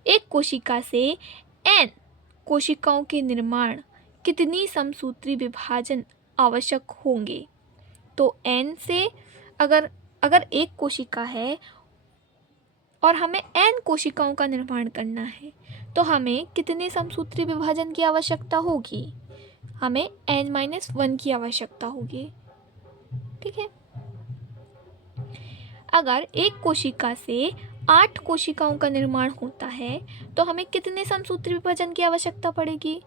एक कोशिका से n कोशिकाओं के निर्माण कितनी समसूत्री विभाजन आवश्यक होंगे, तो n से अगर एक कोशिका है और हमें n कोशिकाओं का निर्माण करना है तो हमें कितने समसूत्री विभाजन की आवश्यकता होगी, हमें n-1 की आवश्यकता होगी, ठीक है। अगर एक कोशिका से 8 कोशिकाओं का निर्माण होता है तो हमें कितने समसूत्री विभाजन की आवश्यकता पड़ेगी,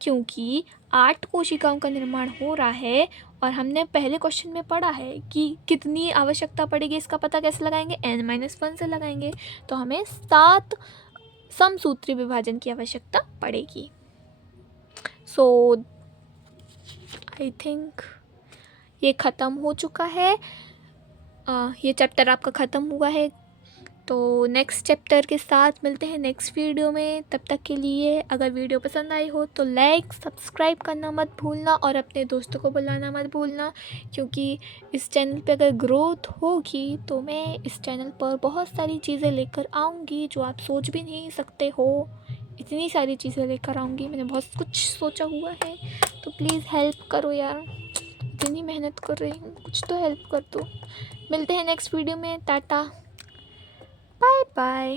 क्योंकि 8 कोशिकाओं का निर्माण हो रहा है और हमने पहले क्वेश्चन में पढ़ा है कि कितनी आवश्यकता पड़ेगी, इसका पता कैसे लगाएंगे, n-1 से लगाएंगे, तो हमें 7 समसूत्री विभाजन की आवश्यकता पड़ेगी। सो आई थिंक ये ख़त्म हो चुका है, ये चैप्टर आपका ख़त्म हुआ है। तो नेक्स्ट चैप्टर के साथ मिलते हैं नेक्स्ट वीडियो में। तब तक के लिए अगर वीडियो पसंद आई हो तो लाइक सब्सक्राइब करना मत भूलना और अपने दोस्तों को बुलाना मत भूलना, क्योंकि इस चैनल पे अगर ग्रोथ होगी तो मैं इस चैनल पर बहुत सारी चीज़ें लेकर आऊँगी जो आप सोच भी नहीं सकते हो। इतनी सारी चीज़ें लेकर आऊँगी, मैंने बहुत कुछ सोचा हुआ है, तो प्लीज़ हेल्प करो यार। इतनी मेहनत कर रही हूँ, कुछ तो हेल्प कर दो। मिलते हैं नेक्स्ट वीडियो में। Tata, bye bye.